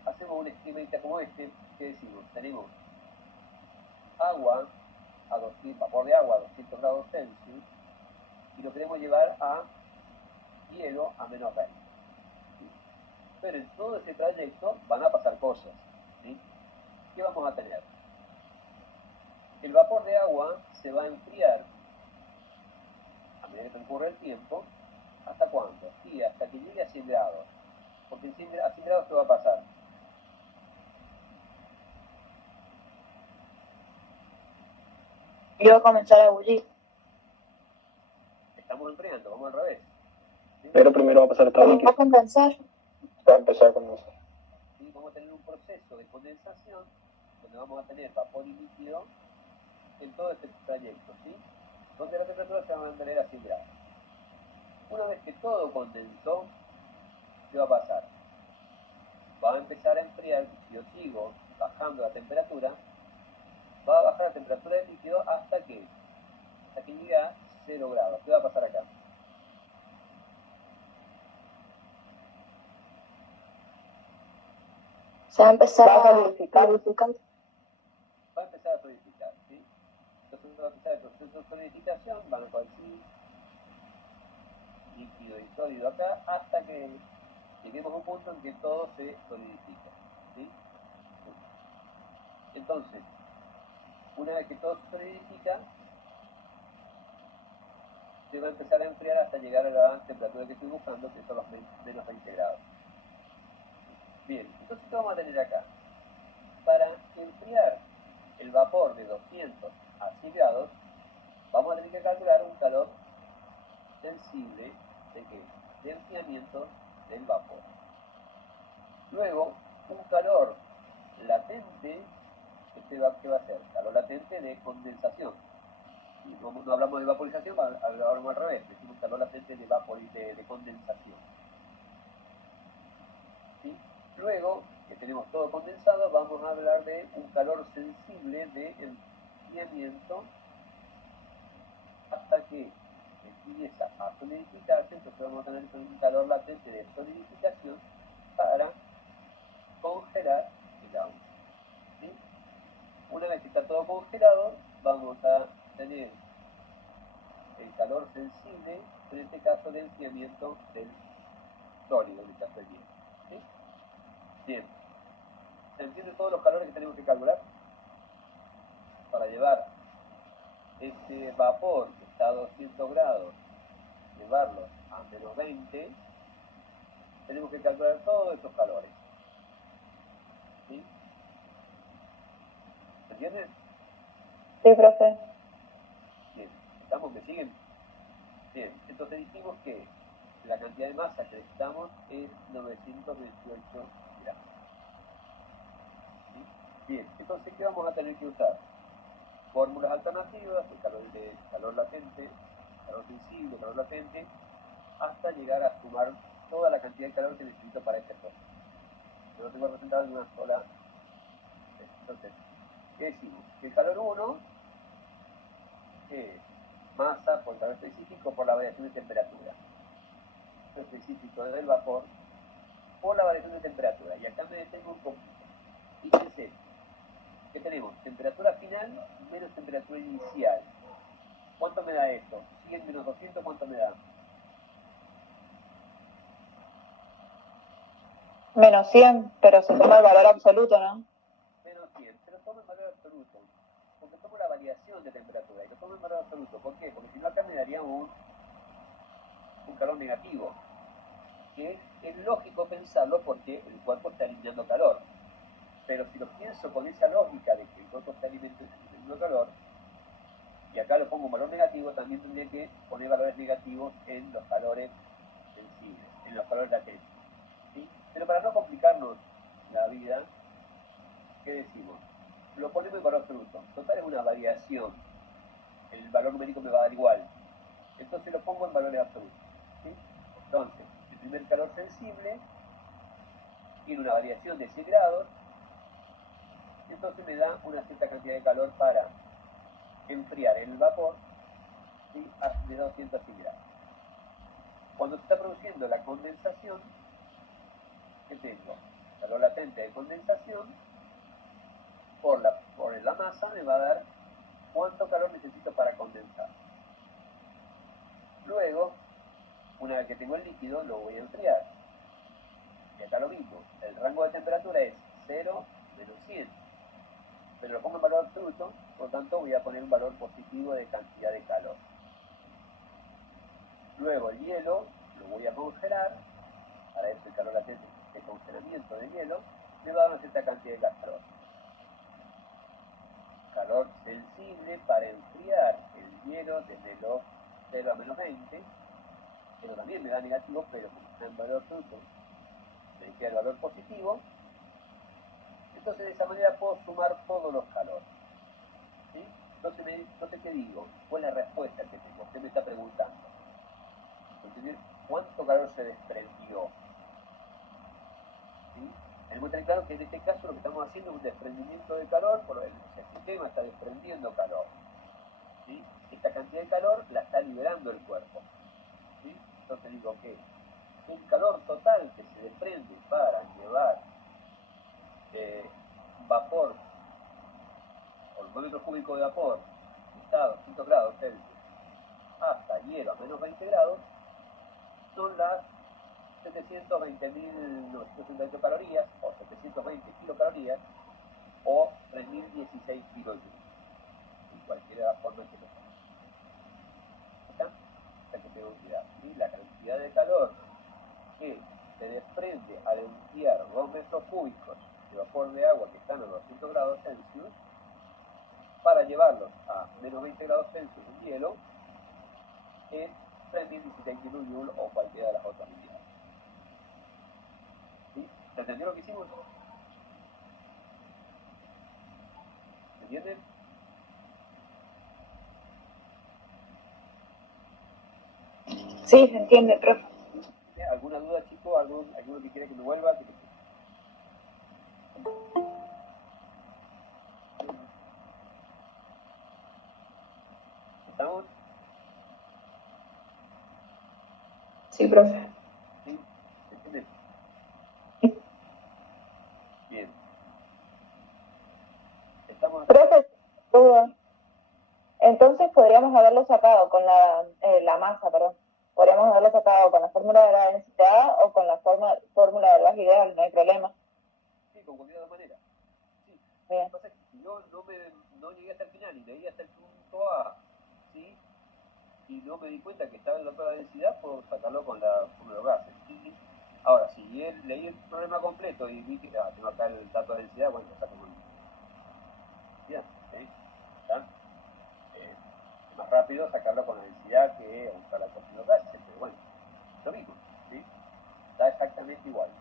hacemos un esquema como este, que decimos, tenemos agua vapor de agua a 200 grados Celsius y lo queremos llevar a hielo a menos 20. ¿Sí? Pero en todo ese trayecto van a pasar cosas. ¿Sí? ¿Qué vamos a tener? El vapor de agua se va a enfriar a medida que transcurre el tiempo. ¿Hasta cuándo? Sí, hasta que llegue a 100 grados. Porque a 100 grados, ¿qué va a pasar? Y va a comenzar a bullir. Estamos enfriando, vamos al revés. ¿Sí? Pero primero va a pasar a estado Va líquido. a condensar. Va a empezar a condensar. ¿Sí? Vamos a tener un proceso de condensación donde vamos a tener vapor y líquido en todo este trayecto, ¿sí? Donde la temperatura se va a mantener a 100 grados. Una vez que todo condensó, ¿qué va a pasar? Va a empezar a enfriar, si yo sigo bajando la temperatura, va a bajar la temperatura del líquido hasta que llegue a 0 grados. ¿Qué va a pasar acá? Se va a empezar a solidificar. Va a empezar a solidificar, ¿sí? Entonces va a empezar el proceso de solidificación, van a coincidir líquido y sólido acá, hasta que lleguemos a un punto en que todo se solidifica, ¿sí? Entonces, una vez que todo se solidifica, se va a empezar a enfriar hasta llegar a la temperatura que estoy buscando, que son los menos 20 grados. Bien, entonces ¿qué vamos a tener acá? Para enfriar el vapor de 200 a 100 grados, vamos a tener que calcular un calor sensible de ¿qué? De enfriamiento del vapor. Luego, un calor latente, ¿qué va a ser? Calor latente de condensación. Y no hablamos de vaporización, hablamos al revés, decimos calor latente de condensación. ¿Sí? Luego, que tenemos todo condensado, vamos a hablar de un calor sensible de enfriamiento hasta que empieza a solidificarse. Entonces vamos a tener un calor latente de solidificación para congelar el agua. ¿Sí? Una vez que está todo congelado, vamos a tener el calor sensible, en este caso de enfriamiento del sólido, en este caso del hielo. ¿Sí? Bien. ¿Se entienden todos los calores que tenemos que calcular? llevar ese vapor que está a 200 grados, llevarlo a menos 20, tenemos que calcular todos esos calores. ¿Sí? ¿Me entienden? Sí, profe. Bien, ¿estamos? ¿Me siguen? Bien, entonces dijimos que la cantidad de masa que necesitamos es 928 gramos. ¿Sí? Bien, entonces, ¿qué vamos a tener que usar? Fórmulas alternativas, de calor latente, calor sensible, calor latente, hasta llegar a sumar toda la cantidad de calor que necesito para ese proceso. Yo lo tengo representado en una sola vez. Entonces, ¿qué decimos? Que el calor 1 es masa por calor específico por la variación de temperatura. Lo específico del vapor por la variación de temperatura. Y acá me detengo un poquito. Fíjense, ¿qué tenemos? Temperatura final menos temperatura inicial. ¿Cuánto me da esto? 100 menos 200, ¿cuánto me da? Menos 100, pero se toma el valor absoluto, ¿no? Menos 100. Pero tomo el valor absoluto. Porque tomo la variación de temperatura. Y lo tomo en valor absoluto. ¿Por qué? Porque si no acá me daría un calor negativo. Que es lógico pensarlo porque el cuerpo está eliminando calor. Pero si lo pienso con esa lógica de que el cuerpo está eliminando calor, y acá lo pongo un valor negativo, también tendría que poner valores negativos en los calores sensibles, en los calores latentes. ¿Sí? Pero para no complicarnos la vida, ¿qué decimos? Lo ponemos en valor absoluto. Total es una variación. El valor numérico me va a dar igual. Entonces lo pongo en valores absolutos. ¿Sí? Entonces, el primer calor sensible tiene una variación de 100 grados. Entonces me da una cierta cantidad de calor para enfriar el vapor, ¿sí? De 200 grados. Cuando se está produciendo la condensación, ¿qué tengo? Calor latente de condensación por la masa me va a dar cuánto calor necesito para condensar. Luego, una vez que tengo el líquido, lo voy a enfriar. Y acá lo mismo, el rango de temperatura es 0 menos 100. Pero lo pongo en valor absoluto, por lo tanto voy a poner un valor positivo de cantidad de calor. Luego el hielo lo voy a congelar, para eso el calor latente de congelamiento del hielo, me va a dar una cierta cantidad de calor. Calor sensible para enfriar el hielo desde los 0 a menos 20, pero también me da negativo, pero como está en valor absoluto, me queda el valor positivo. Entonces de esa manera puedo sumar todos los calores. ¿Sí? Entonces, ¿qué digo? ¿Cuál es la respuesta que tengo? Usted me está preguntando. Entonces, ¿cuánto calor se desprendió? ¿Sí? Tenemos que tener claro que en este caso lo que estamos haciendo es un desprendimiento de calor, el sistema está desprendiendo calor. ¿Sí? Esta cantidad de calor la está liberando el cuerpo. ¿Sí? Entonces digo que un calor total que se desprende para llevar vapor, o el metro cúbico de vapor, que está a 200 grados Celsius, hasta hielo a menos 20 grados, son las 720.968 calorías, o 720 kilocalorías, o 3.016 kilojoules, en cualquiera forma que lo haga. Para que tengan cuidado. ¿Sí? La cantidad de calor que se desprende al enfriar 2 metros cúbicos de vapor de agua que están a 200 grados Celsius, para llevarlos a menos 20 grados Celsius en hielo, es 3.016 kilojoules o cualquiera de las otras unidades. ¿Sí? ¿Se entendió lo que hicimos? ¿Se entienden? Sí, se entiende, profe. ¿Alguna duda, chicos? ¿Alguno que quiera que me vuelva? ¿Estamos? Sí, profe. ¿Sí? ¿Se entiende? Bien. ¿Estamos? Profe, duda. Entonces podríamos haberlo sacado con la masa, perdón. Podríamos haberlo sacado con la fórmula de la densidad o con la fórmula del gas ideal, no hay problema. Sí, con cualquier manera. Sí. Bien. Entonces, y no llegué hasta el final y leí hasta el punto A, ¿sí? Y no me di cuenta que estaba el dato de la densidad, puedo sacarlo con la fórmula de gases, ¿sí? Ahora, si leí el problema completo y vi que tengo acá el dato de densidad, bueno, lo saco con densidad, ¿sí? ¿Está? Es más rápido sacarlo con la densidad que usar la fórmula de gases, pero bueno, lo mismo, ¿sí? Da exactamente igual, ¿sí?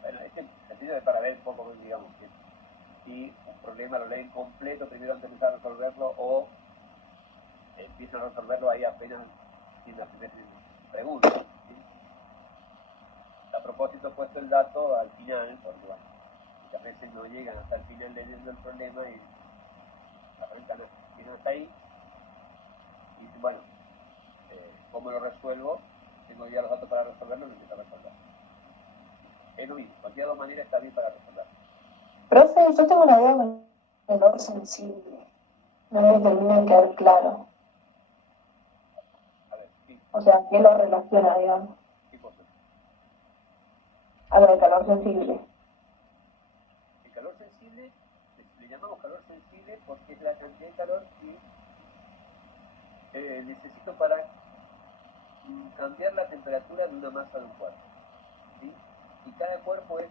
Bueno, este ejercicio es para ver un poco, digamos, que si un problema lo leen completo primero antes de empezar a resolverlo o empiezan a resolverlo ahí apenas sin la primera pregunta, ¿sí? A propósito he puesto el dato al final, porque bueno, muchas veces no llegan hasta el final leyendo el problema y arrancan hasta ahí y dicen, bueno, ¿cómo lo resuelvo? Tengo ya los datos para resolverlo y lo empiezo a resolver. Es lo mismo, cualquier dos maneras está bien para resolver. Profe, yo tengo una duda con el calor sensible. No me termina de quedar claro. A ver, sí. O sea, ¿qué lo relaciona, digamos? ¿Qué cosa? A lo del calor sensible. El calor sensible, le llamamos calor sensible porque es la cantidad de calor que necesito para cambiar la temperatura de una masa de un cuerpo, ¿sí? Y cada cuerpo es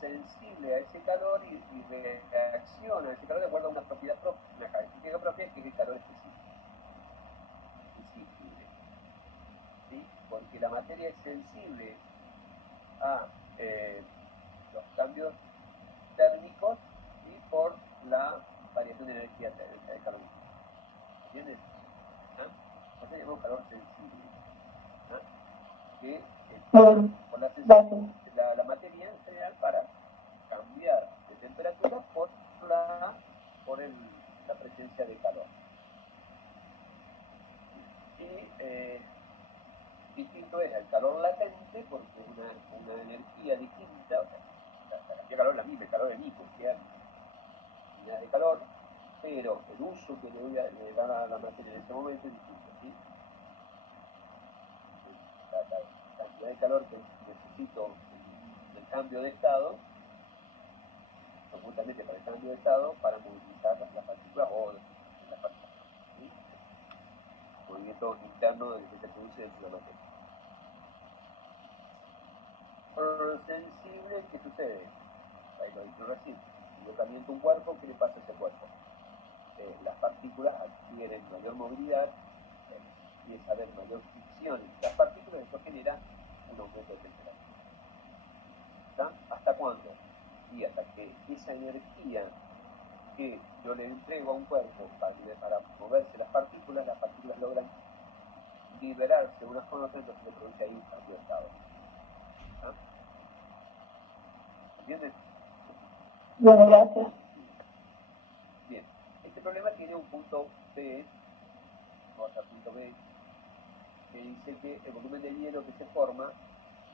sensible a ese calor y reacciona a ese calor de acuerdo a una propiedad propia, una característica propia que es el calor específico. ¿Sí? Porque la materia es sensible a los cambios térmicos, ¿sí? Por la variación de energía térmica de calor. ¿Entiendes? Por eso llamamos calor sensible. Que por la materia en general para cambiar de temperatura por la presencia de calor. Y distinto es el calor latente porque es una energía distinta, o sea, la cantidad de calor es la misma, el calor es el mismo, unidades de calor, pero el uso que le da a la materia en ese momento es distinto, ¿sí? La cantidad de calor que necesito del cambio de estado, o justamente para el cambio de estado, para movilizar las partículas o las partículas, ¿sí? Movimiento interno que se produce dentro de la materia. Por sensible, ¿qué sucede? Ahí lo he dicho recién. Si yo caliento un cuerpo, ¿qué le pasa a ese cuerpo? Las partículas adquieren mayor movilidad, empieza a haber mayor fricción entre las partículas, eso genera un aumento de temperatura. ¿Está? ¿Hasta cuándo? Y hasta que esa energía que yo le entrego a un cuerpo para moverse las partículas logran liberarse de una zona, entonces se produce ahí un cambio de estado. ¿Ah? ¿Entiendes? Bueno, gracias. Bien, este problema tiene un punto B, vamos al punto B, que dice que el volumen de hielo que se forma,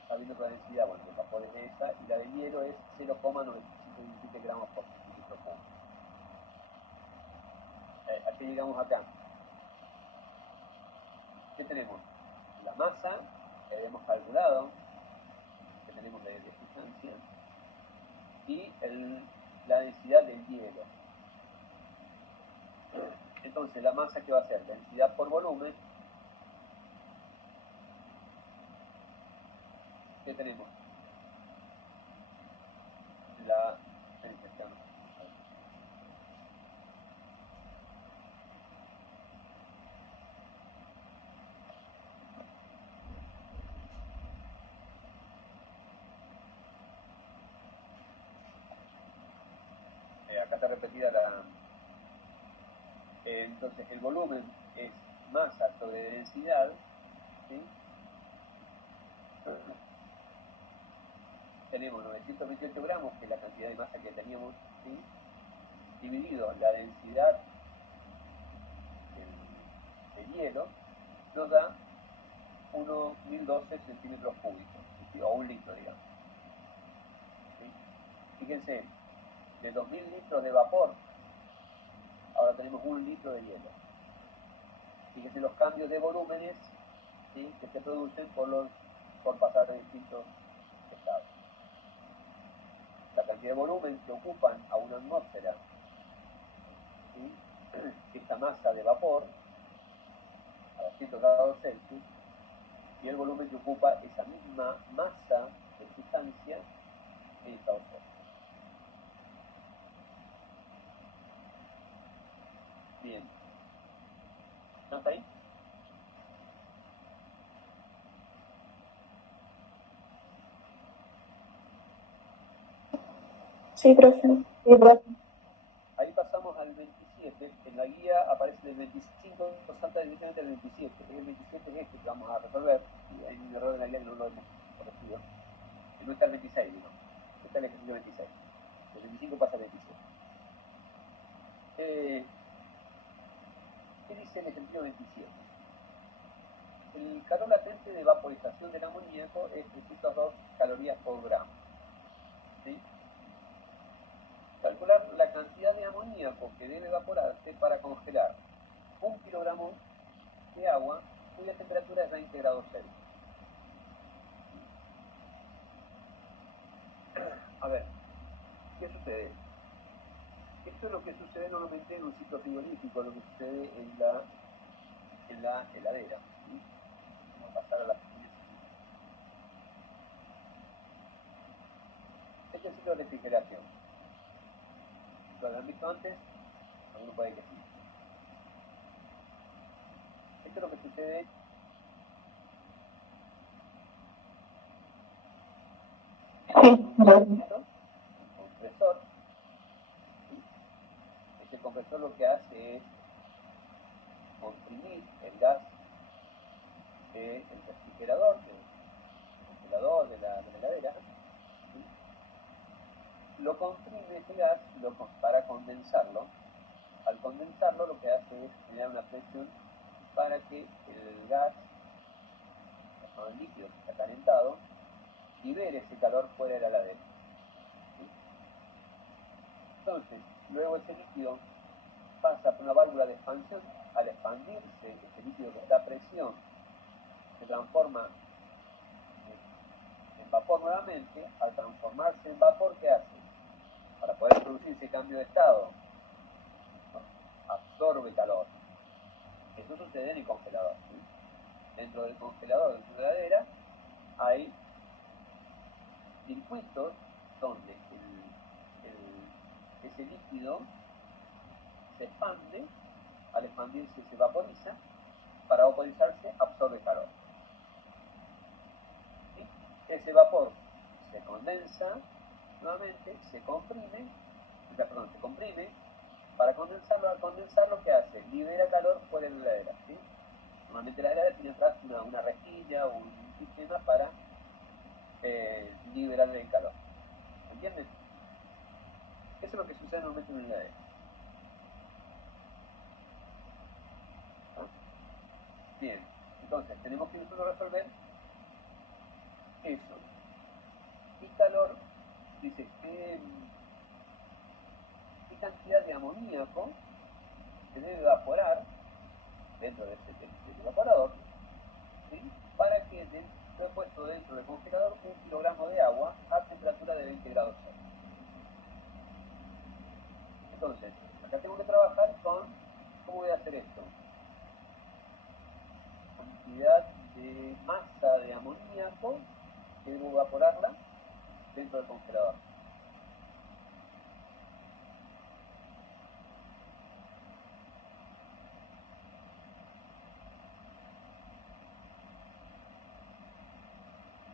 sabiendo la densidad, bueno, el vapor es esa, y la de hielo es 0,917 gramos por litro cubo. ¿A qué llegamos acá? ¿Qué tenemos? La masa, que habíamos calculado, que tenemos de sustancia, y la densidad del hielo. Entonces, la masa, ¿qué va a ser? Densidad por volumen. ¿Qué tenemos? La penetración. Acá está repetida la... entonces, el volumen es masa sobre densidad, ¿sí? Tenemos 928 gramos, que es la cantidad de masa que teníamos, ¿sí? Dividido la densidad del hielo, nos da 1012 centímetros cúbicos, ¿sí? O un litro, digamos. ¿Sí? Fíjense, de 2000 litros de vapor, ahora tenemos 1 litro de hielo. Fíjense los cambios de volúmenes, ¿sí? Que se producen por pasar de distintos estados. cantidad de volumen que ocupan a una atmósfera, ¿sí? Esta masa de vapor a 100 grados Celsius, y el volumen que ocupa esa misma masa de sustancia en Estados Unidos. Bien. ¿No está ahí? Sí, profe. Sí, profe. Ahí pasamos al 27. En la guía aparece el 25, nos salta directamente el 27. El 27 es este que vamos a resolver. Y hay un error en la guía que no lo hemos corregido. Y no está el 26, ¿no? Está el ejercicio 26. El 25 pasa al 27. ¿Qué dice el ejercicio 27? El calor latente de vaporización del amoníaco es 302 calorías por gramo. ¿Sí? Calcular la cantidad de amoníaco que debe evaporarse para congelar 1 kilogramo de agua cuya temperatura es 20 grados Celsius. A ver, ¿qué sucede? Esto es lo que sucede normalmente en un ciclo frigorífico, lo que sucede en la heladera. ¿Sí? Vamos a pasar a la siguiente. Este es el ciclo de refrigeración. ¿Lo habían visto antes? Alguno puede que sí. Esto es lo que sucede un compresor. ¿Sí? Este compresor lo que hace es comprimir el gas del refrigerador, del congelador, de la heladera. ¿Sí? Lo comprime ese gas para condensarlo. Al condensarlo lo que hace es generar una presión para que el gas, el líquido que está calentado, libere ese calor fuera de la heladera. ¿Sí? Entonces, luego ese líquido pasa por una válvula de expansión. Al expandirse ese líquido que está a presión se transforma en vapor nuevamente. Al transformarse en vapor, ¿qué hace? Para poder producir ese cambio de estado, absorbe calor. Eso sucede en el congelador. ¿Sí? Dentro del congelador de tu heladera hay circuitos donde ese líquido se expande. Al expandirse se vaporiza. Para vaporizarse absorbe calor. ¿Sí? Ese vapor se condensa nuevamente, se comprime. Para condensarlo, al condensarlo, ¿qué hace? Libera calor fuera de la heladera. ¿Sí? Normalmente la heladera tiene atrás una rejilla o un sistema para liberar el calor. ¿Entienden? Eso es lo que sucede normalmente en una heladera. ¿Ah? Bien, entonces tenemos que nosotros resolver eso. Y calor, dice, ¿qué cantidad de amoníaco se debe evaporar dentro de este evaporador? ¿Sí? Para que sea puesto dentro del congelador 1 kilogramo de agua a temperatura de 20 grados Celsius. Entonces, acá tengo que trabajar con, ¿cómo voy a hacer esto? Cantidad de masa de amoníaco que debo evaporarla dentro del congelador.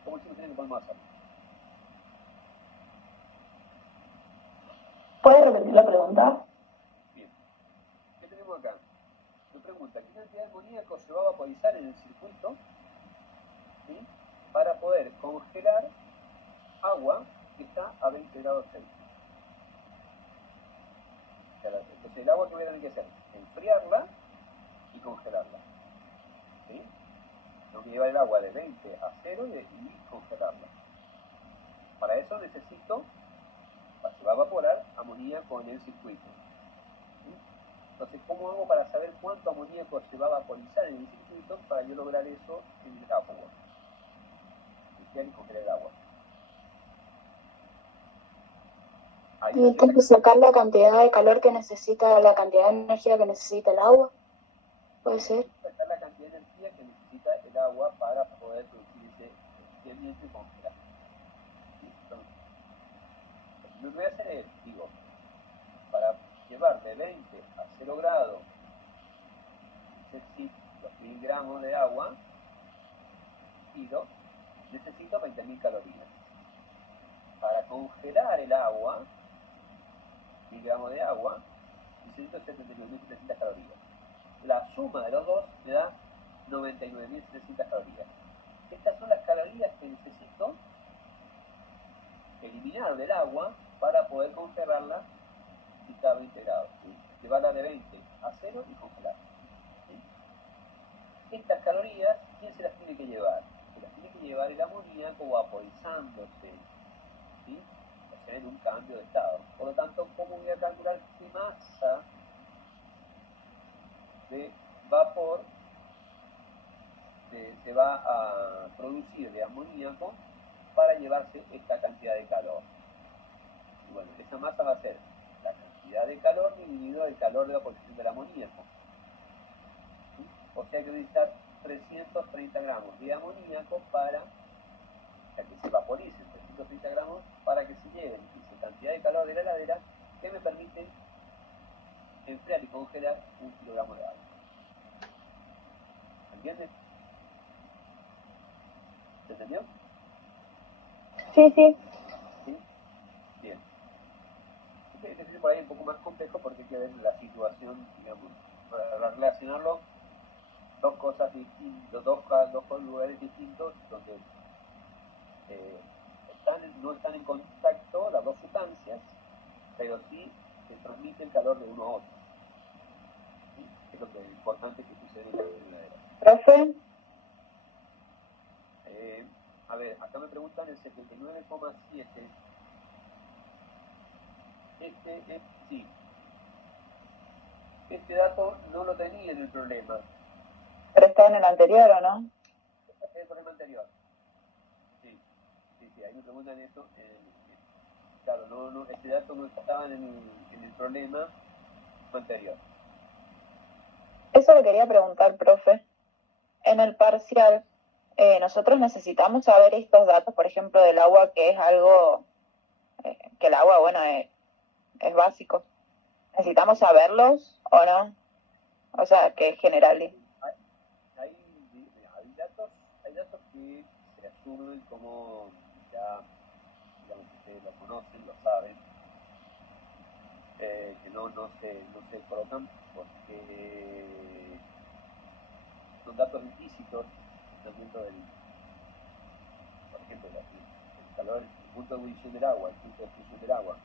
¿Cómo hicimos en podemos hacerlo? ¿Puedes repetir la pregunta? Bien. ¿Qué tenemos acá? Me pregunta, ¿qué cantidad de amoníaco se va a vaporizar en el circuito? ¿Sí? Para poder congelar agua que está a 20 grados Celsius. Entonces el agua que voy a tener que hacer, enfriarla y congelarla. ¿Sí? Tengo que llevar el agua de 20 a 0 y congelarla. Para eso necesito, se va a evaporar amoníaco en el circuito. ¿Sí? Entonces, ¿cómo hago para saber cuánto amoníaco se va a vaporizar en el circuito para yo lograr eso en el agua? Limpiar y congelar el agua. Y tienes que sacar la cantidad de calor que necesita, la cantidad de energía que necesita el agua. Puede ser. Sacar la cantidad de energía que necesita el agua para poder producir ese enfriamiento y congelar. ¿Sí? Entonces, lo que voy a hacer es, digo, para llevar de 20 a 0 grados, necesito 2.000 gramos de agua y necesito 20.000 calorías. Para congelar el agua, 1.000 gramos de agua, necesito 79.700 calorías. La suma de los dos me da 99.700 calorías. Estas son las calorías que necesito eliminar del agua para poder congelarla si está a 20 grados. ¿Sí? Llevarla de 20 a 0 y congelar. ¿Sí? Estas calorías, ¿quién se las tiene que llevar? Se las tiene que llevar el amoníaco vaporizándose. ¿Sí? O sea, en un cambio de estado. Por lo tanto, ¿cómo voy a calcular qué masa de vapor se va a producir de amoníaco para llevarse esta cantidad de calor? Y bueno, esa masa va a ser la cantidad de calor dividido el calor de vaporización del amoníaco. ¿Sí? O sea que voy a necesitar 330 gramos de amoníaco para que se vaporicen 330 gramos para que se lleven esa cantidad de calor de la heladera que me permite enfriar y congelar 1 kilogramo de agua. ¿Entiendes? ¿Se entendió? Sí, sí. ¿Sí? Bien. Este ejercicio por ahí es un poco más complejo porque hay que ver la situación, digamos, para relacionarlo, dos cosas distintas, dos lugares distintos donde no están en contacto las dos sustancias, pero sí se transmite el calor de uno a otro. ¿Sí? Es lo que es importante que sucede en la heladera. Profe, A ver, acá me preguntan el 79,7. Sí. Este dato no lo tenía en el problema. pero está en el anterior, ¿o no? Este es el problema anterior. Sí, ahí me preguntan eso. Claro, no, este dato no estaba en el problema anterior. Eso le quería preguntar, profe. En el parcial, nosotros necesitamos saber estos datos, por ejemplo, del agua, que es algo, que el agua, bueno, es básico. ¿Necesitamos saberlos o no? O sea, que es general. Hay datos que se asumen como ya, digamos, que ustedes lo conocen, lo saben, que no se colocan porque son datos implícitos dentro del, por ejemplo, el calor, el punto de ebullición del agua, el punto de fusión del agua.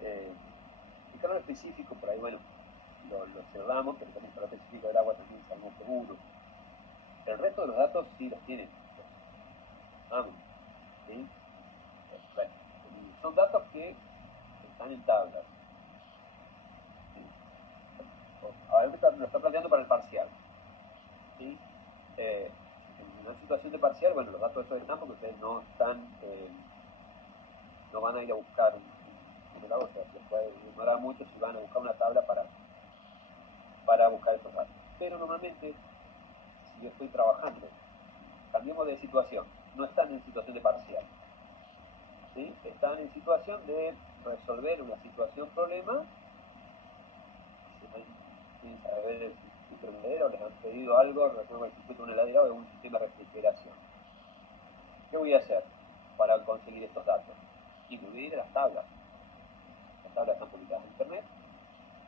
El calor específico, por ahí, bueno, lo cerramos, pero también el calor específico del agua también sabemos seguro. El resto de los datos sí los tienen. Vamos. ¿Sí? Bueno, son datos que están en tablas. ¿Sí? Ahora lo está planteando para el parcial. ¿Sí? En una situación de parcial, bueno, los datos esos están porque ustedes no están, no van a ir a buscar un lado, o sea, se les puede demorar mucho si van a buscar una tabla para buscar esos datos. Pero normalmente, si yo estoy trabajando, cambiemos de situación, no están en situación de parcial. ¿Sí? Están en situación de resolver una situación problema, sin saber el circuito, les han pedido algo, resuelva el circuito de una heladera o de un sistema de refrigeración. ¿Qué voy a hacer para conseguir estos datos? Y me voy a ir a las tablas. Las tablas están publicadas en internet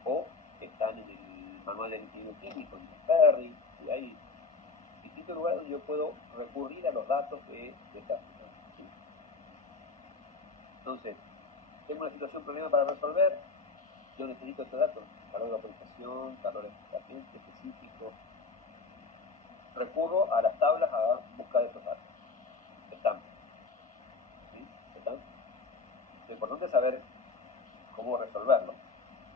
o están en el manual de ingeniero químico, en Perry, y hay distintos lugares donde yo puedo recurrir a los datos de esta situación. ¿Sí? Entonces, tengo una situación, problema para resolver, yo necesito estos datos, calor de vaporización, calor agente específico. Recurro a las tablas a buscar estos datos. Están. ¿Sí? ¿Están? Lo importante es saber cómo resolverlo.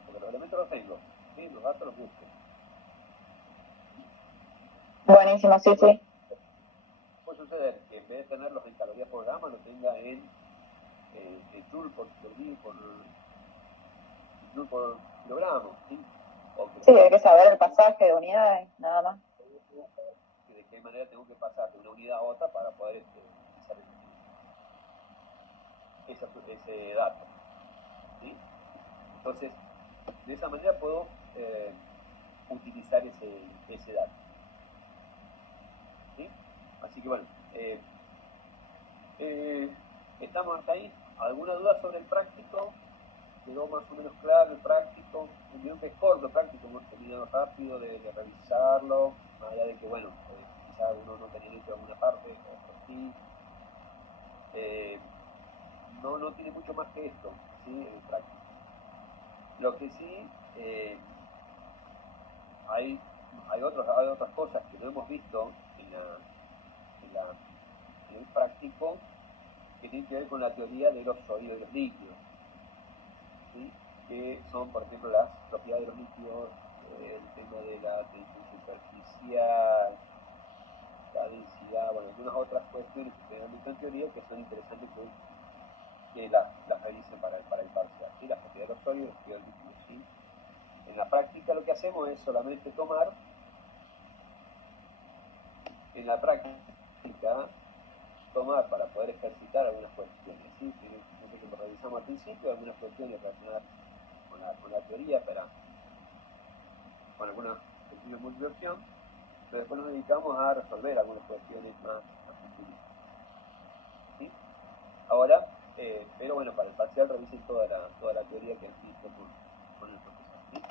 Porque los elementos los tengo. ¿Sí? Los datos los busco. Buenísimo, sí, sí. Puede suceder que en vez de tenerlos en calorías por gramo, lo tenga en joule por joule por kilogramo, ¿sí? O que Sí, hay que saber el pasaje de unidades, nada más. de qué manera tengo que pasar de una unidad a otra para poder utilizar ese dato, ¿sí? Entonces, de esa manera puedo utilizar ese dato, ¿sí? Así que bueno, estamos hasta ahí. ¿Alguna duda sobre el práctico? ¿Quedó más o menos claro el práctico? Vieron que es corto el práctico, hemos terminado rápido de revisarlo, más allá de que, bueno, quizás uno no tenía hecho alguna parte, otro sí. No tiene mucho más que esto, ¿sí? El práctico. Lo que sí, hay otras cosas que no hemos visto en el práctico, que tienen que ver con la teoría de los sólidos y los líquidos, ¿sí? Que son, por ejemplo, las propiedades de los líquidos, el tema de la tensión superficial, la densidad, bueno, algunas otras cuestiones que se dan en teoría que son interesantes que las realicen para el parcial, ¿sí? Las propiedades de los sólidos y las propiedades de los líquidos, ¿sí? En la práctica lo que hacemos es solamente tomar, para poder ejercitar algunas cuestiones, ¿sí? Como revisamos al principio, algunas cuestiones relacionadas con la teoría, con algunas cuestiones de múltiple opción, pero después nos dedicamos a resolver algunas cuestiones más simplificadas, ¿sí? Ahora, pero bueno, para el parcial revisen toda la teoría que han visto con el profesor, ¿sí?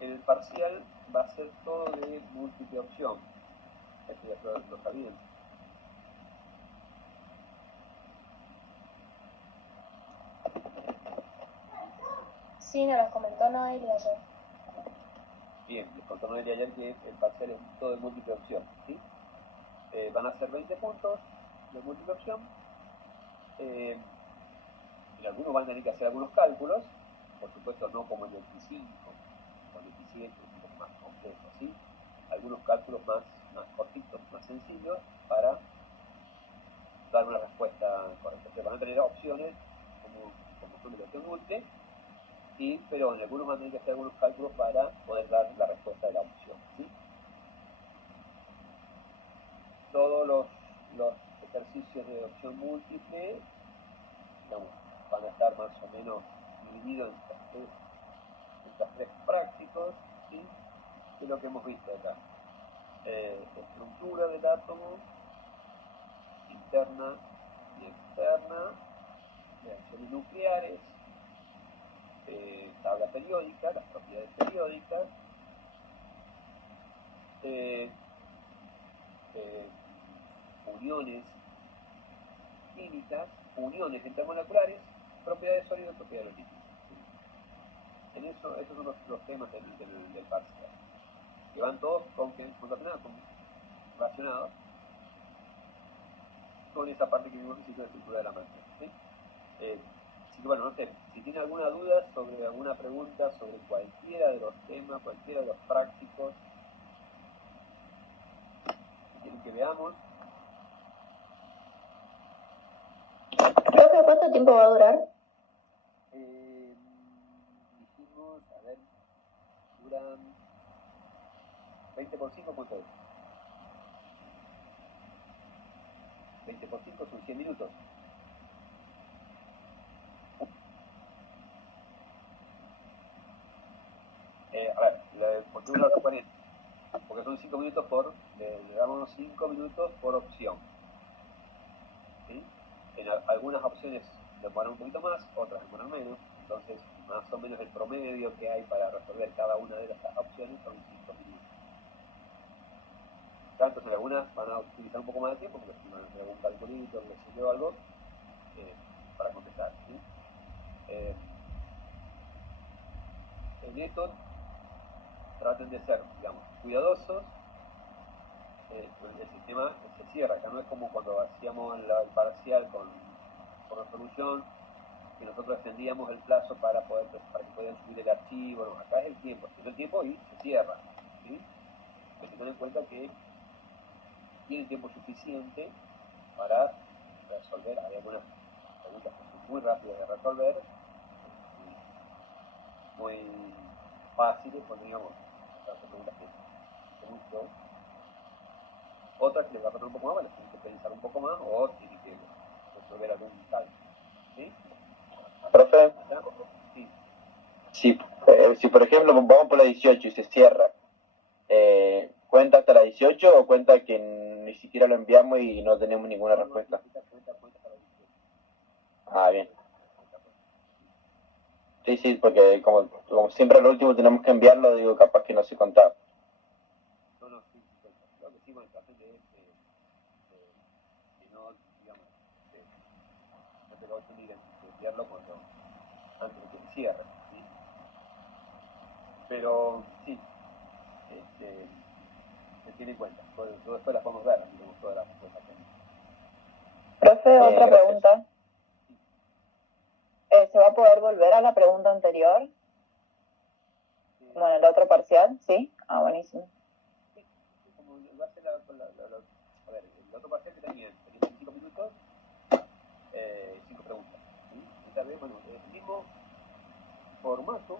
El parcial va a ser todo de múltiple opción. Esto ya lo sabían. Sí, nos lo comentó Noelia ayer. Bien, les contó Noelia ayer que el parcial es todo de múltiple opción, ¿sí? Van a ser 20 puntos de múltiple opción. Y algunos van a tener que hacer algunos cálculos, por supuesto no como el 25 o el 27, un poco más complejo, ¿sí? Algunos cálculos más cortitos, más sencillos, para dar una respuesta correcta. O sea, van a tener opciones como son de la opción múltiple, pero en algunos van a tener que hacer algunos cálculos para poder dar la respuesta de la opción, ¿sí? Todos los ejercicios de opción múltiple, digamos, van a estar más o menos divididos en estos tres prácticos, ¿sí? Que es lo que hemos visto acá. Estructura del átomo, interna y externa, reacciones nucleares, tabla periódica, las propiedades periódicas, uniones químicas, uniones intermoleculares, propiedades sólidas, propiedades líquidas. Esos son los temas del parcial, que van todos relacionados con esa parte que vimos en la estructura de la máquina, ¿sí? Así que bueno, no sé, si tienen alguna duda sobre alguna pregunta sobre cualquiera de los temas, cualquiera de los prácticos, si quieren que veamos. Profe, ¿cuánto tiempo va a durar? Dijimos, a ver, duran 20 por 5, ¿cuánto es? 20 por 5 son 100 minutos. A ver, ¿por qué una hora 40? Porque son 5 minutos le damos 5 minutos por opción, ¿sí? En algunas opciones demoran un poquito más, otras demoran menos, entonces más o menos el promedio que hay para resolver cada una de las opciones son 5 minutos. Entonces algunas van a utilizar un poco más de tiempo, porque van a hacer algún calculito, o algo, para contestar, ¿sí? En esto traten de ser, digamos, cuidadosos. El sistema se cierra, acá no es como cuando hacíamos el parcial por resolución, que nosotros extendíamos el plazo para que pudieran subir el archivo. No, acá es el tiempo y se cierra, ¿sí? Hay que tener en cuenta que tiene tiempo suficiente para resolver. Hay algunas preguntas que son muy rápidas de resolver, muy fáciles, cuando digamos, las preguntas que mucho. Otras que les va a pasar un poco más, les tienen que pensar un poco más o tienen que resolver algún tal. ¿Sí? Profe, ¿Acá? Sí. si por ejemplo vamos por la 18 y se cierra, ¿cuenta hasta la 18 o cuenta que ni siquiera lo enviamos y no tenemos ninguna respuesta? Ah, bien. Sí, porque como siempre al último tenemos que enviarlo, digo, capaz que no se contaba. No, sí, lo que sí, bueno, la gente es que no, digamos, no te lo vas a tener que enviarlo antes de que se cierre, ¿sí? Pero sí, se tiene en cuenta. Todo después las podemos ver, así como todas las respuestas que Profe, otra gracias. pregunta. ¿Se va a poder volver a la pregunta anterior? Como en el otro parcial, ¿sí? Ah, buenísimo. como va a ser a ver, el otro parcial que tenía 25 minutos, 5 preguntas. ¿Sí? Esta vez, bueno, el mismo formato,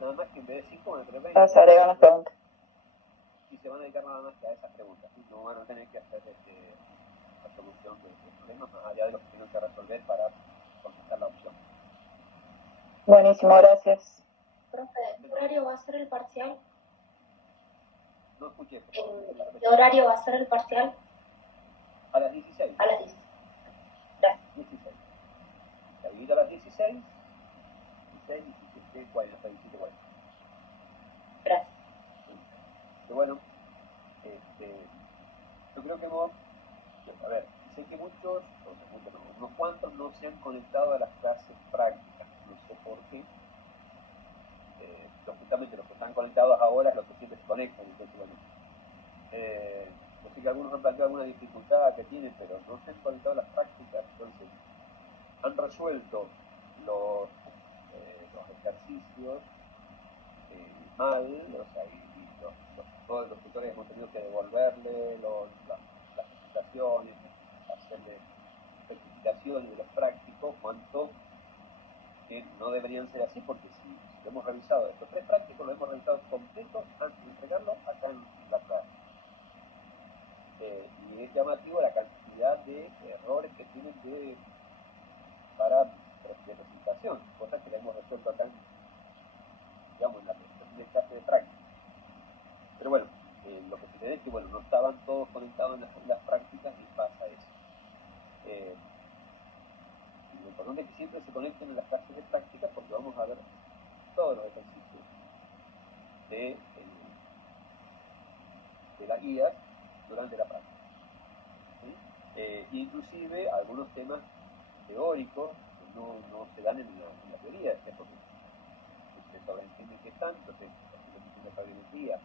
nada más que en vez de 5 van a tener 20. Ahora se agregan las preguntas. Y se van a dedicar nada más que a esas preguntas. ¿Sí? No van a tener que hacer la solución de problemas más allá de lo que tienen que resolver para contestar la opción. Buenísimo, gracias. Profe, ¿qué horario va a ser el parcial? No escuché. ¿Qué horario va a ser el parcial? A las 16. A las 10. Gracias. 16. Se habilita a las 16, 16, 17, 40, 17, 40. Gracias. Pero bueno, yo creo que hemos, a ver, sé que muchos, unos cuantos no se han conectado a las clases prácticas, no sé por qué. Justamente los que están conectados ahora es los que siempre se conectan, entonces bueno. Yo sé que algunos han planteado alguna dificultad que tienen, pero no se han conectado a las prácticas, entonces han resuelto los ejercicios mal, o sea, todos los tutores hemos tenido que devolverle las presentaciones, hacerle certificaciones de los prácticos, cuanto que no deberían ser así, porque si lo hemos revisado, estos 3 prácticos lo hemos revisado completos antes de entregarlo acá en la clase. Y es llamativo la cantidad de errores que tienen para de presentación, cosas que le hemos resuelto acá digamos, en la presentación de clase de práctica. Pero bueno, lo que sucede es que bueno, no estaban todos conectados en las prácticas y pasa eso. Y lo importante es que siempre se conecten en las clases de práctica porque vamos a ver todos los ejercicios de las guías durante la práctica. ¿Sí? Inclusive algunos temas teóricos que no se dan en la teoría, porque se sobreentiende que están, entonces la sabiduría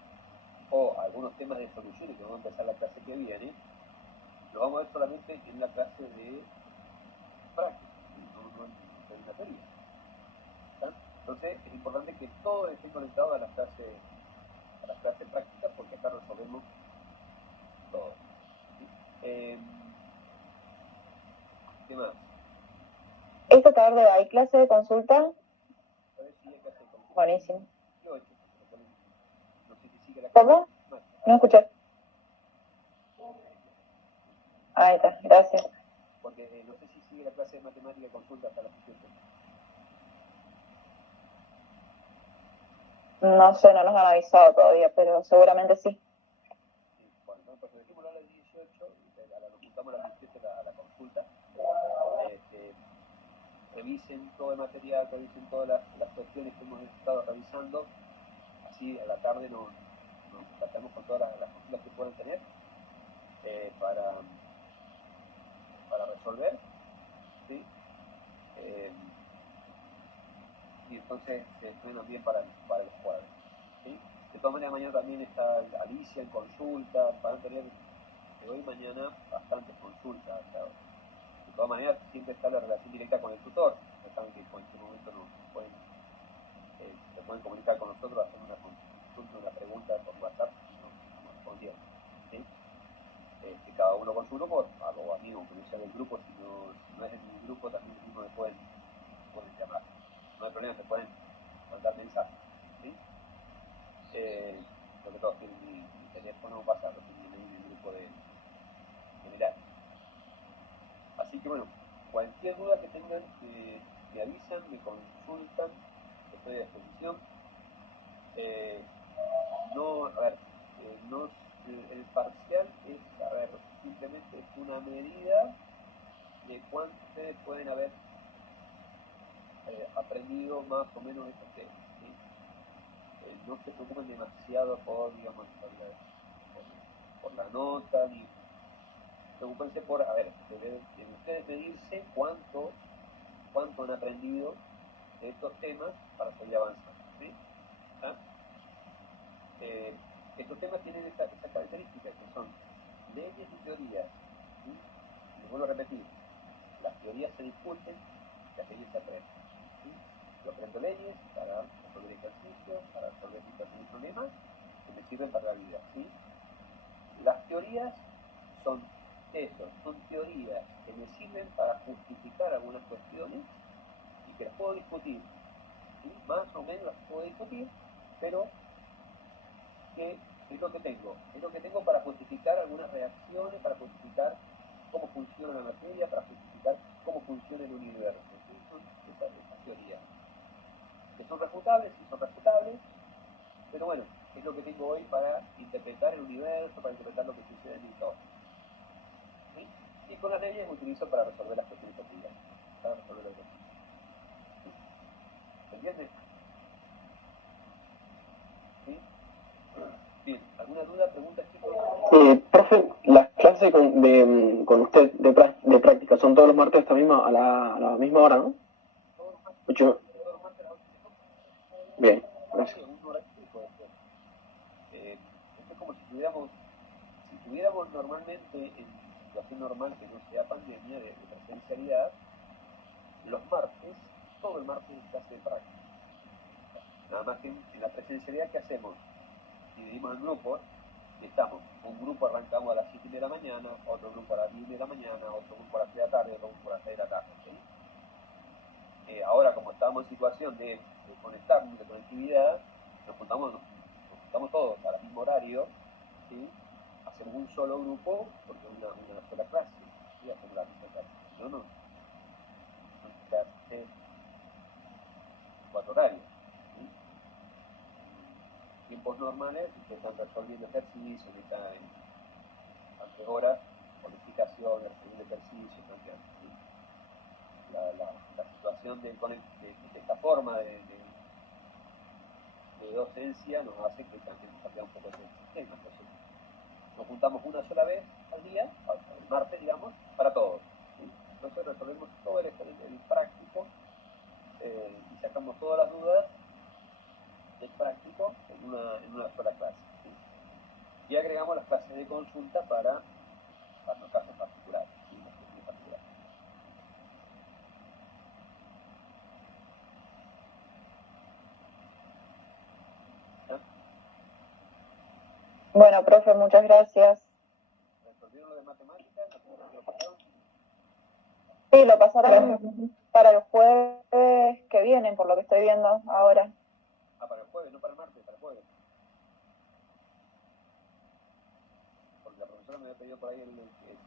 o algunos temas de soluciones que vamos a empezar la clase que viene, lo vamos a ver solamente en la clase de práctica, no en la teoría. ¿Está? Entonces es importante que todo esté conectado a las clases prácticas porque acá resolvemos todo. ¿Sí? ¿Qué más? ¿Esta tarde hay clase de consulta? A ver si hay clase de consulta. Buenísimo. 18, no sé si sigue la ¿Cómo? No escuché. Ahí está, gracias. Porque no sé si sigue la clase de matemática de consulta hasta las 18. No sé, no nos han avisado todavía, pero seguramente sí. Bueno, entonces dejémoslo a las 18, nos juntamos a las 18 a la consulta. Revisen todo el material, revisen todas las cuestiones que hemos estado revisando. Así a la tarde nos tratamos con todas las consultas que puedan tener para resolver. ¿Sí? Y entonces se entrenan bien para el jueves. ¿Sí? De todas maneras, mañana también está Alicia en consulta, van a tener de hoy y mañana bastantes consultas. O sea, de todas maneras, siempre está la relación directa con el tutor. Ya saben que en cualquier momento se pueden comunicar con nosotros, hacer una consulta, una pregunta por WhatsApp, nos respondieron. ¿Sí? Cada uno con su grupo, o a mí, sea del grupo, si no es en mi grupo, también mismo me pueden llamar. No hay problema, me pueden mandar mensajes. ¿Sí? Lo que todos tienen mi teléfono, pasa, lo tienen ahí en el grupo de general. Así que bueno, cualquier duda que tengan, me avisan, me consultan, estoy a disposición. El parcial es, simplemente es una medida de cuánto ustedes pueden haber aprendido más o menos estos temas. ¿Sí? No se preocupen demasiado por, digamos, por la nota, ni preocupense por, en ustedes medirse cuánto han aprendido de estos temas para seguir avanzando. ¿Sí? ¿Ah? Estos temas tienen esa característica, que son leyes y teorías. ¿Sí? Les vuelvo a repetir, las teorías se discuten, las leyes se aprenden. ¿Sí? Yo aprendo leyes para resolver ejercicios, para resolver situaciones y problemas que me sirven para la vida. ¿Sí? Las teorías son teorías que me sirven para justificar algunas cuestiones y que las puedo discutir. ¿Sí? Más o menos las puedo discutir, pero que es lo que tengo. Es lo que tengo para justificar algunas reacciones, para justificar cómo funciona la materia, para justificar cómo funciona el universo. ¿Sí? Son esas teorías. Que son refutables, sí son refutables, pero bueno, es lo que tengo hoy para interpretar el universo, para interpretar lo que sucede en mi entorno. ¿Sí? Y con las leyes utilizo para resolver las cuestiones cotidianas, para resolver los ejercicios. ¿Sí? ¿Se entiende? ¿Sí? Bien, ¿alguna duda, pregunta, chicos? Profe, las clases con usted de práctica son todos los martes a la misma hora, ¿no? Todos los martes, 8. todos los martes a las 8. Bien, gracias. Un horario fijo después. Esto es como si tuviéramos normalmente, en situación normal que no sea pandemia, de presencialidad, los martes, todo el martes es clase de práctica. Nada más que en la presencialidad, ¿qué hacemos? Dividimos en grupos y estamos. Un grupo arrancamos a las 7 de la mañana, otro grupo a las 10 de la mañana, otro grupo a las 3 de la tarde, otro grupo a las 6 de la tarde. ¿Sí? Ahora, como estamos en situación de conectarnos, de conectividad, nos juntamos todos al mismo horario, ¿sí? Hacemos un solo grupo porque es una sola clase, ¿sí? Hacemos la misma clase. Si no, no se hace 4 horarios. ¿Sí? En tiempos normales, ustedes están resolviendo ejercicios, están en tantas horas, con explicaciones, resolviendo ejercicios, cambiando. ¿Sí? La situación de esta forma de docencia nos hace que también cambie un poco el sistema. Entonces, nos juntamos una sola vez al día, el martes, digamos, para todos. ¿Sí? Entonces resolvemos todo el práctico y sacamos todas las dudas del práctico en una sola clase. ¿Sí? Y agregamos las clases de consulta para los casos particulares. ¿Sí? Las cuestiones particulares. Bueno, profe, muchas gracias. ¿Resolvieron lo de matemáticas? ¿Lo pasaron? Sí, lo pasarán para el jueves que viene, por lo que estoy viendo ahora. Para el jueves, no para el martes, para el jueves. Porque la profesora me había pedido por ahí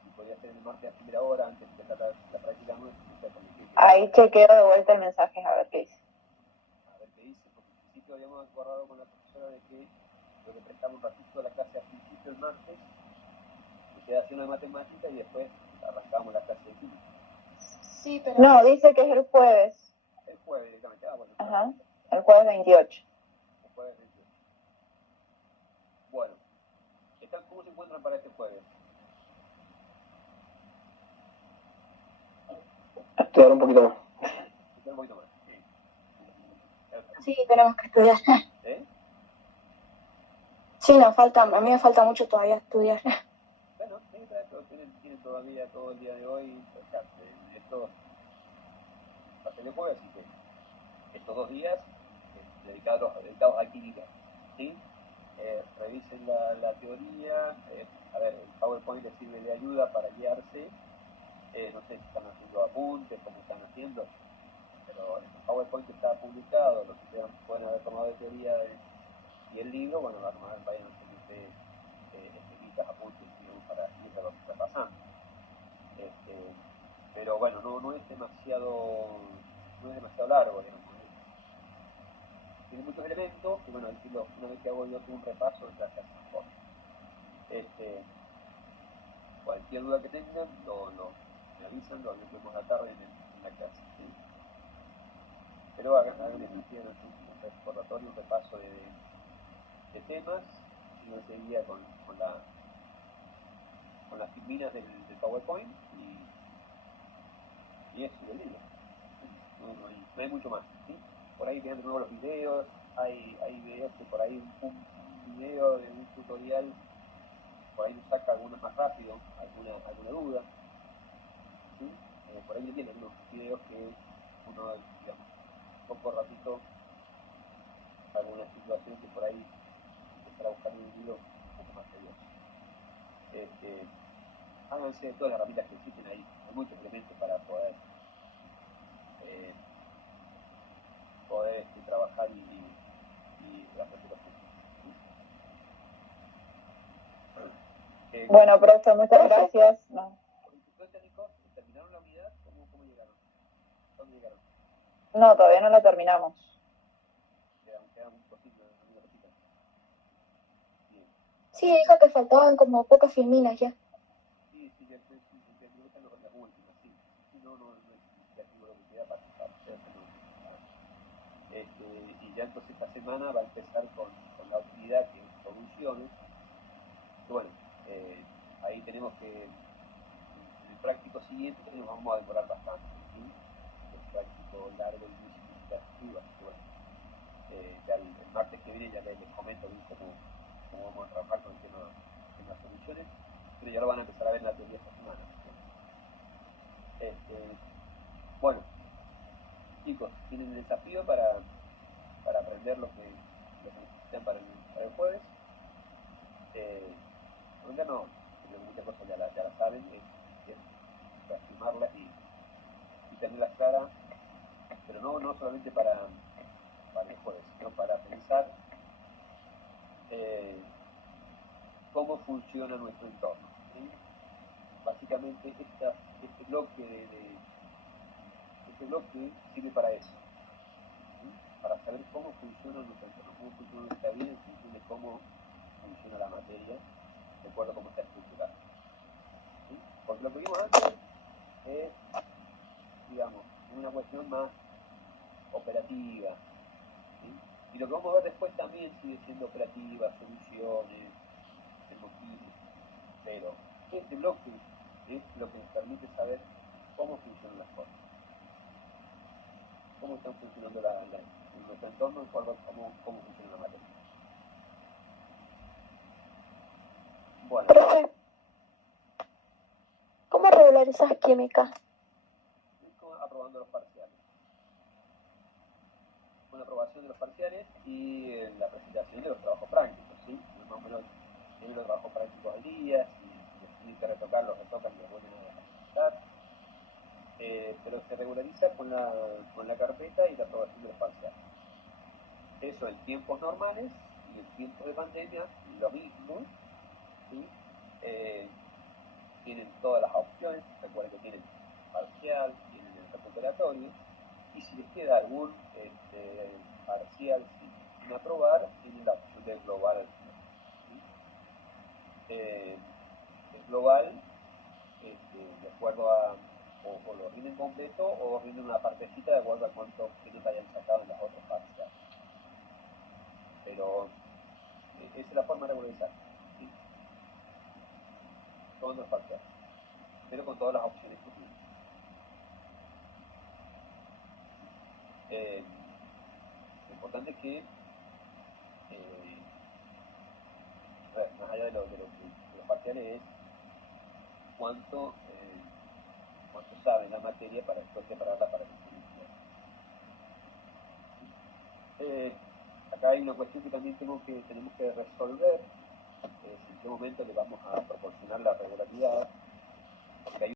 si podía ser el martes a primera hora, antes de empezar la práctica nuestra. Ahí chequeo de vuelta el mensaje, a ver qué dice. A ver qué dice, porque al principio habíamos acordado con la profesora de que lo que prestamos un ratito de la clase al principio el martes, que queda haciendo de matemática y después arrancamos la clase de química. Sí, pero... No, dice que es el jueves. El jueves directamente, bueno. Ajá, el jueves 28. El jueves 28. Bueno, ¿cómo se encuentran para este jueves? Estudiar un poquito más. Un poquito más. Sí, tenemos que estudiar. ¿Eh? Sí, a mí me falta mucho todavía estudiar. Bueno, sí, pero tienen todavía todo el día de hoy, o sea, esto va a ser el jueves, así que estos 2 días dedicados a química, ¿sí? Revisen la teoría, el PowerPoint les sirve de ayuda para guiarse, apuntes, como están haciendo, pero el PowerPoint está publicado, lo que pueden haber tomado de teoría y el libro, bueno, vayan a seguirse escritas, apuntes, digamos, para ir repasando. Pero bueno, no es demasiado largo, digamos. Tiene muchos elementos, y bueno, una vez que hago yo un repaso, ya se hace mejor. Cualquier duda que tengan, me avisan, lo vemos a la tarde en la clase. ¿Sí? Pero hagan un recordatorio, un repaso de temas, y yo seguía con las filminas del PowerPoint y eso, del libro. No hay mucho más. ¿Sí? Por ahí vean de nuevo los videos, hay videos que por ahí un video de un tutorial por ahí nos saca algunos más rápido, alguna duda. ¿Sí? Por ahí tienen unos videos que uno, digamos, poco ratito, alguna situación que por ahí empezar a buscar un video un poco más tedioso. Háganse de todas las herramientas que existen ahí, hay muchos elementos para poder trabajar y aprender los puntos. ¿Sí? Bueno, profe, muchas gracias. No, Técnicos, ¿terminaron la unidad? ¿Cómo llegaron? ¿Dónde llegaron? no, todavía no la terminamos. Quedan un poquito, una cosita. Bien. Sí, dijo que faltaban como pocas filminas ya. Sí, ya creo que están las últimas, sí. Si no es significativo lo que queda para y ya entonces esta semana va a empezar con la utilidad que es soluciones. Y bueno, ahí tenemos que, en el práctico siguiente nos vamos a demorar bastante, ¿sí? El práctico largo y muy significativo, así que bueno, ya el martes que viene ya les comento cómo vamos a trabajar con el tema de las soluciones, pero ya lo van a empezar a ver en la teoría esta semana. Bueno, chicos, tienen el desafío para aprender lo que necesitan para el jueves. Ahorita no, porque muchas cosas ya la saben, es reafirmarlas y tenerlas claras, pero no solamente para el jueves, sino para pensar cómo funciona nuestro entorno. ¿Sí? Básicamente este bloque sirve para eso, ¿sí? Para saber cómo funciona nuestro entorno, cómo funciona nuestra vida en función de cómo funciona la materia, de acuerdo a cómo está estructurada. ¿Sí? Porque lo que vimos antes es, digamos, una cuestión más operativa. ¿Sí? Y lo que vamos a ver después también sigue siendo operativa, soluciones, motivos, pero este bloque es lo que nos permite saber cómo funcionan las cosas, cómo están funcionando en nuestro entorno, de acuerdo a cómo funciona la materia. Bueno. Profe, ¿cómo regularizas química? Aprobando los parciales. Con la aprobación de los parciales y la presentación de los trabajos prácticos, ¿sí? Más o menos tienen los trabajos prácticos al día, si tienen que retocan, los retocan y los vuelven a presentar. Pero se regulariza con la carpeta y la aprobación de los parciales. Eso en tiempos normales y en tiempos de pandemia, lo mismo, ¿sí? Tienen todas las opciones, recuerden que tienen parcial, tienen el recuperatorio, y si les queda algún parcial sin aprobar, tienen la opción de global. ¿Sí? El global, de acuerdo a, o lo rinden completo o rinden una partecita de acuerdo a cuántos objetos hayan sacado en las otras parciales. Pero esa es la forma de regularizar. ¿Sí? Todos los parciales, pero con todas las opciones que tienen. Lo importante es que, más allá de los parciales, es cuánto saben la materia para después prepararla para el estudio. Acá hay una cuestión que también tenemos que resolver, en qué momento le vamos a proporcionar la regularidad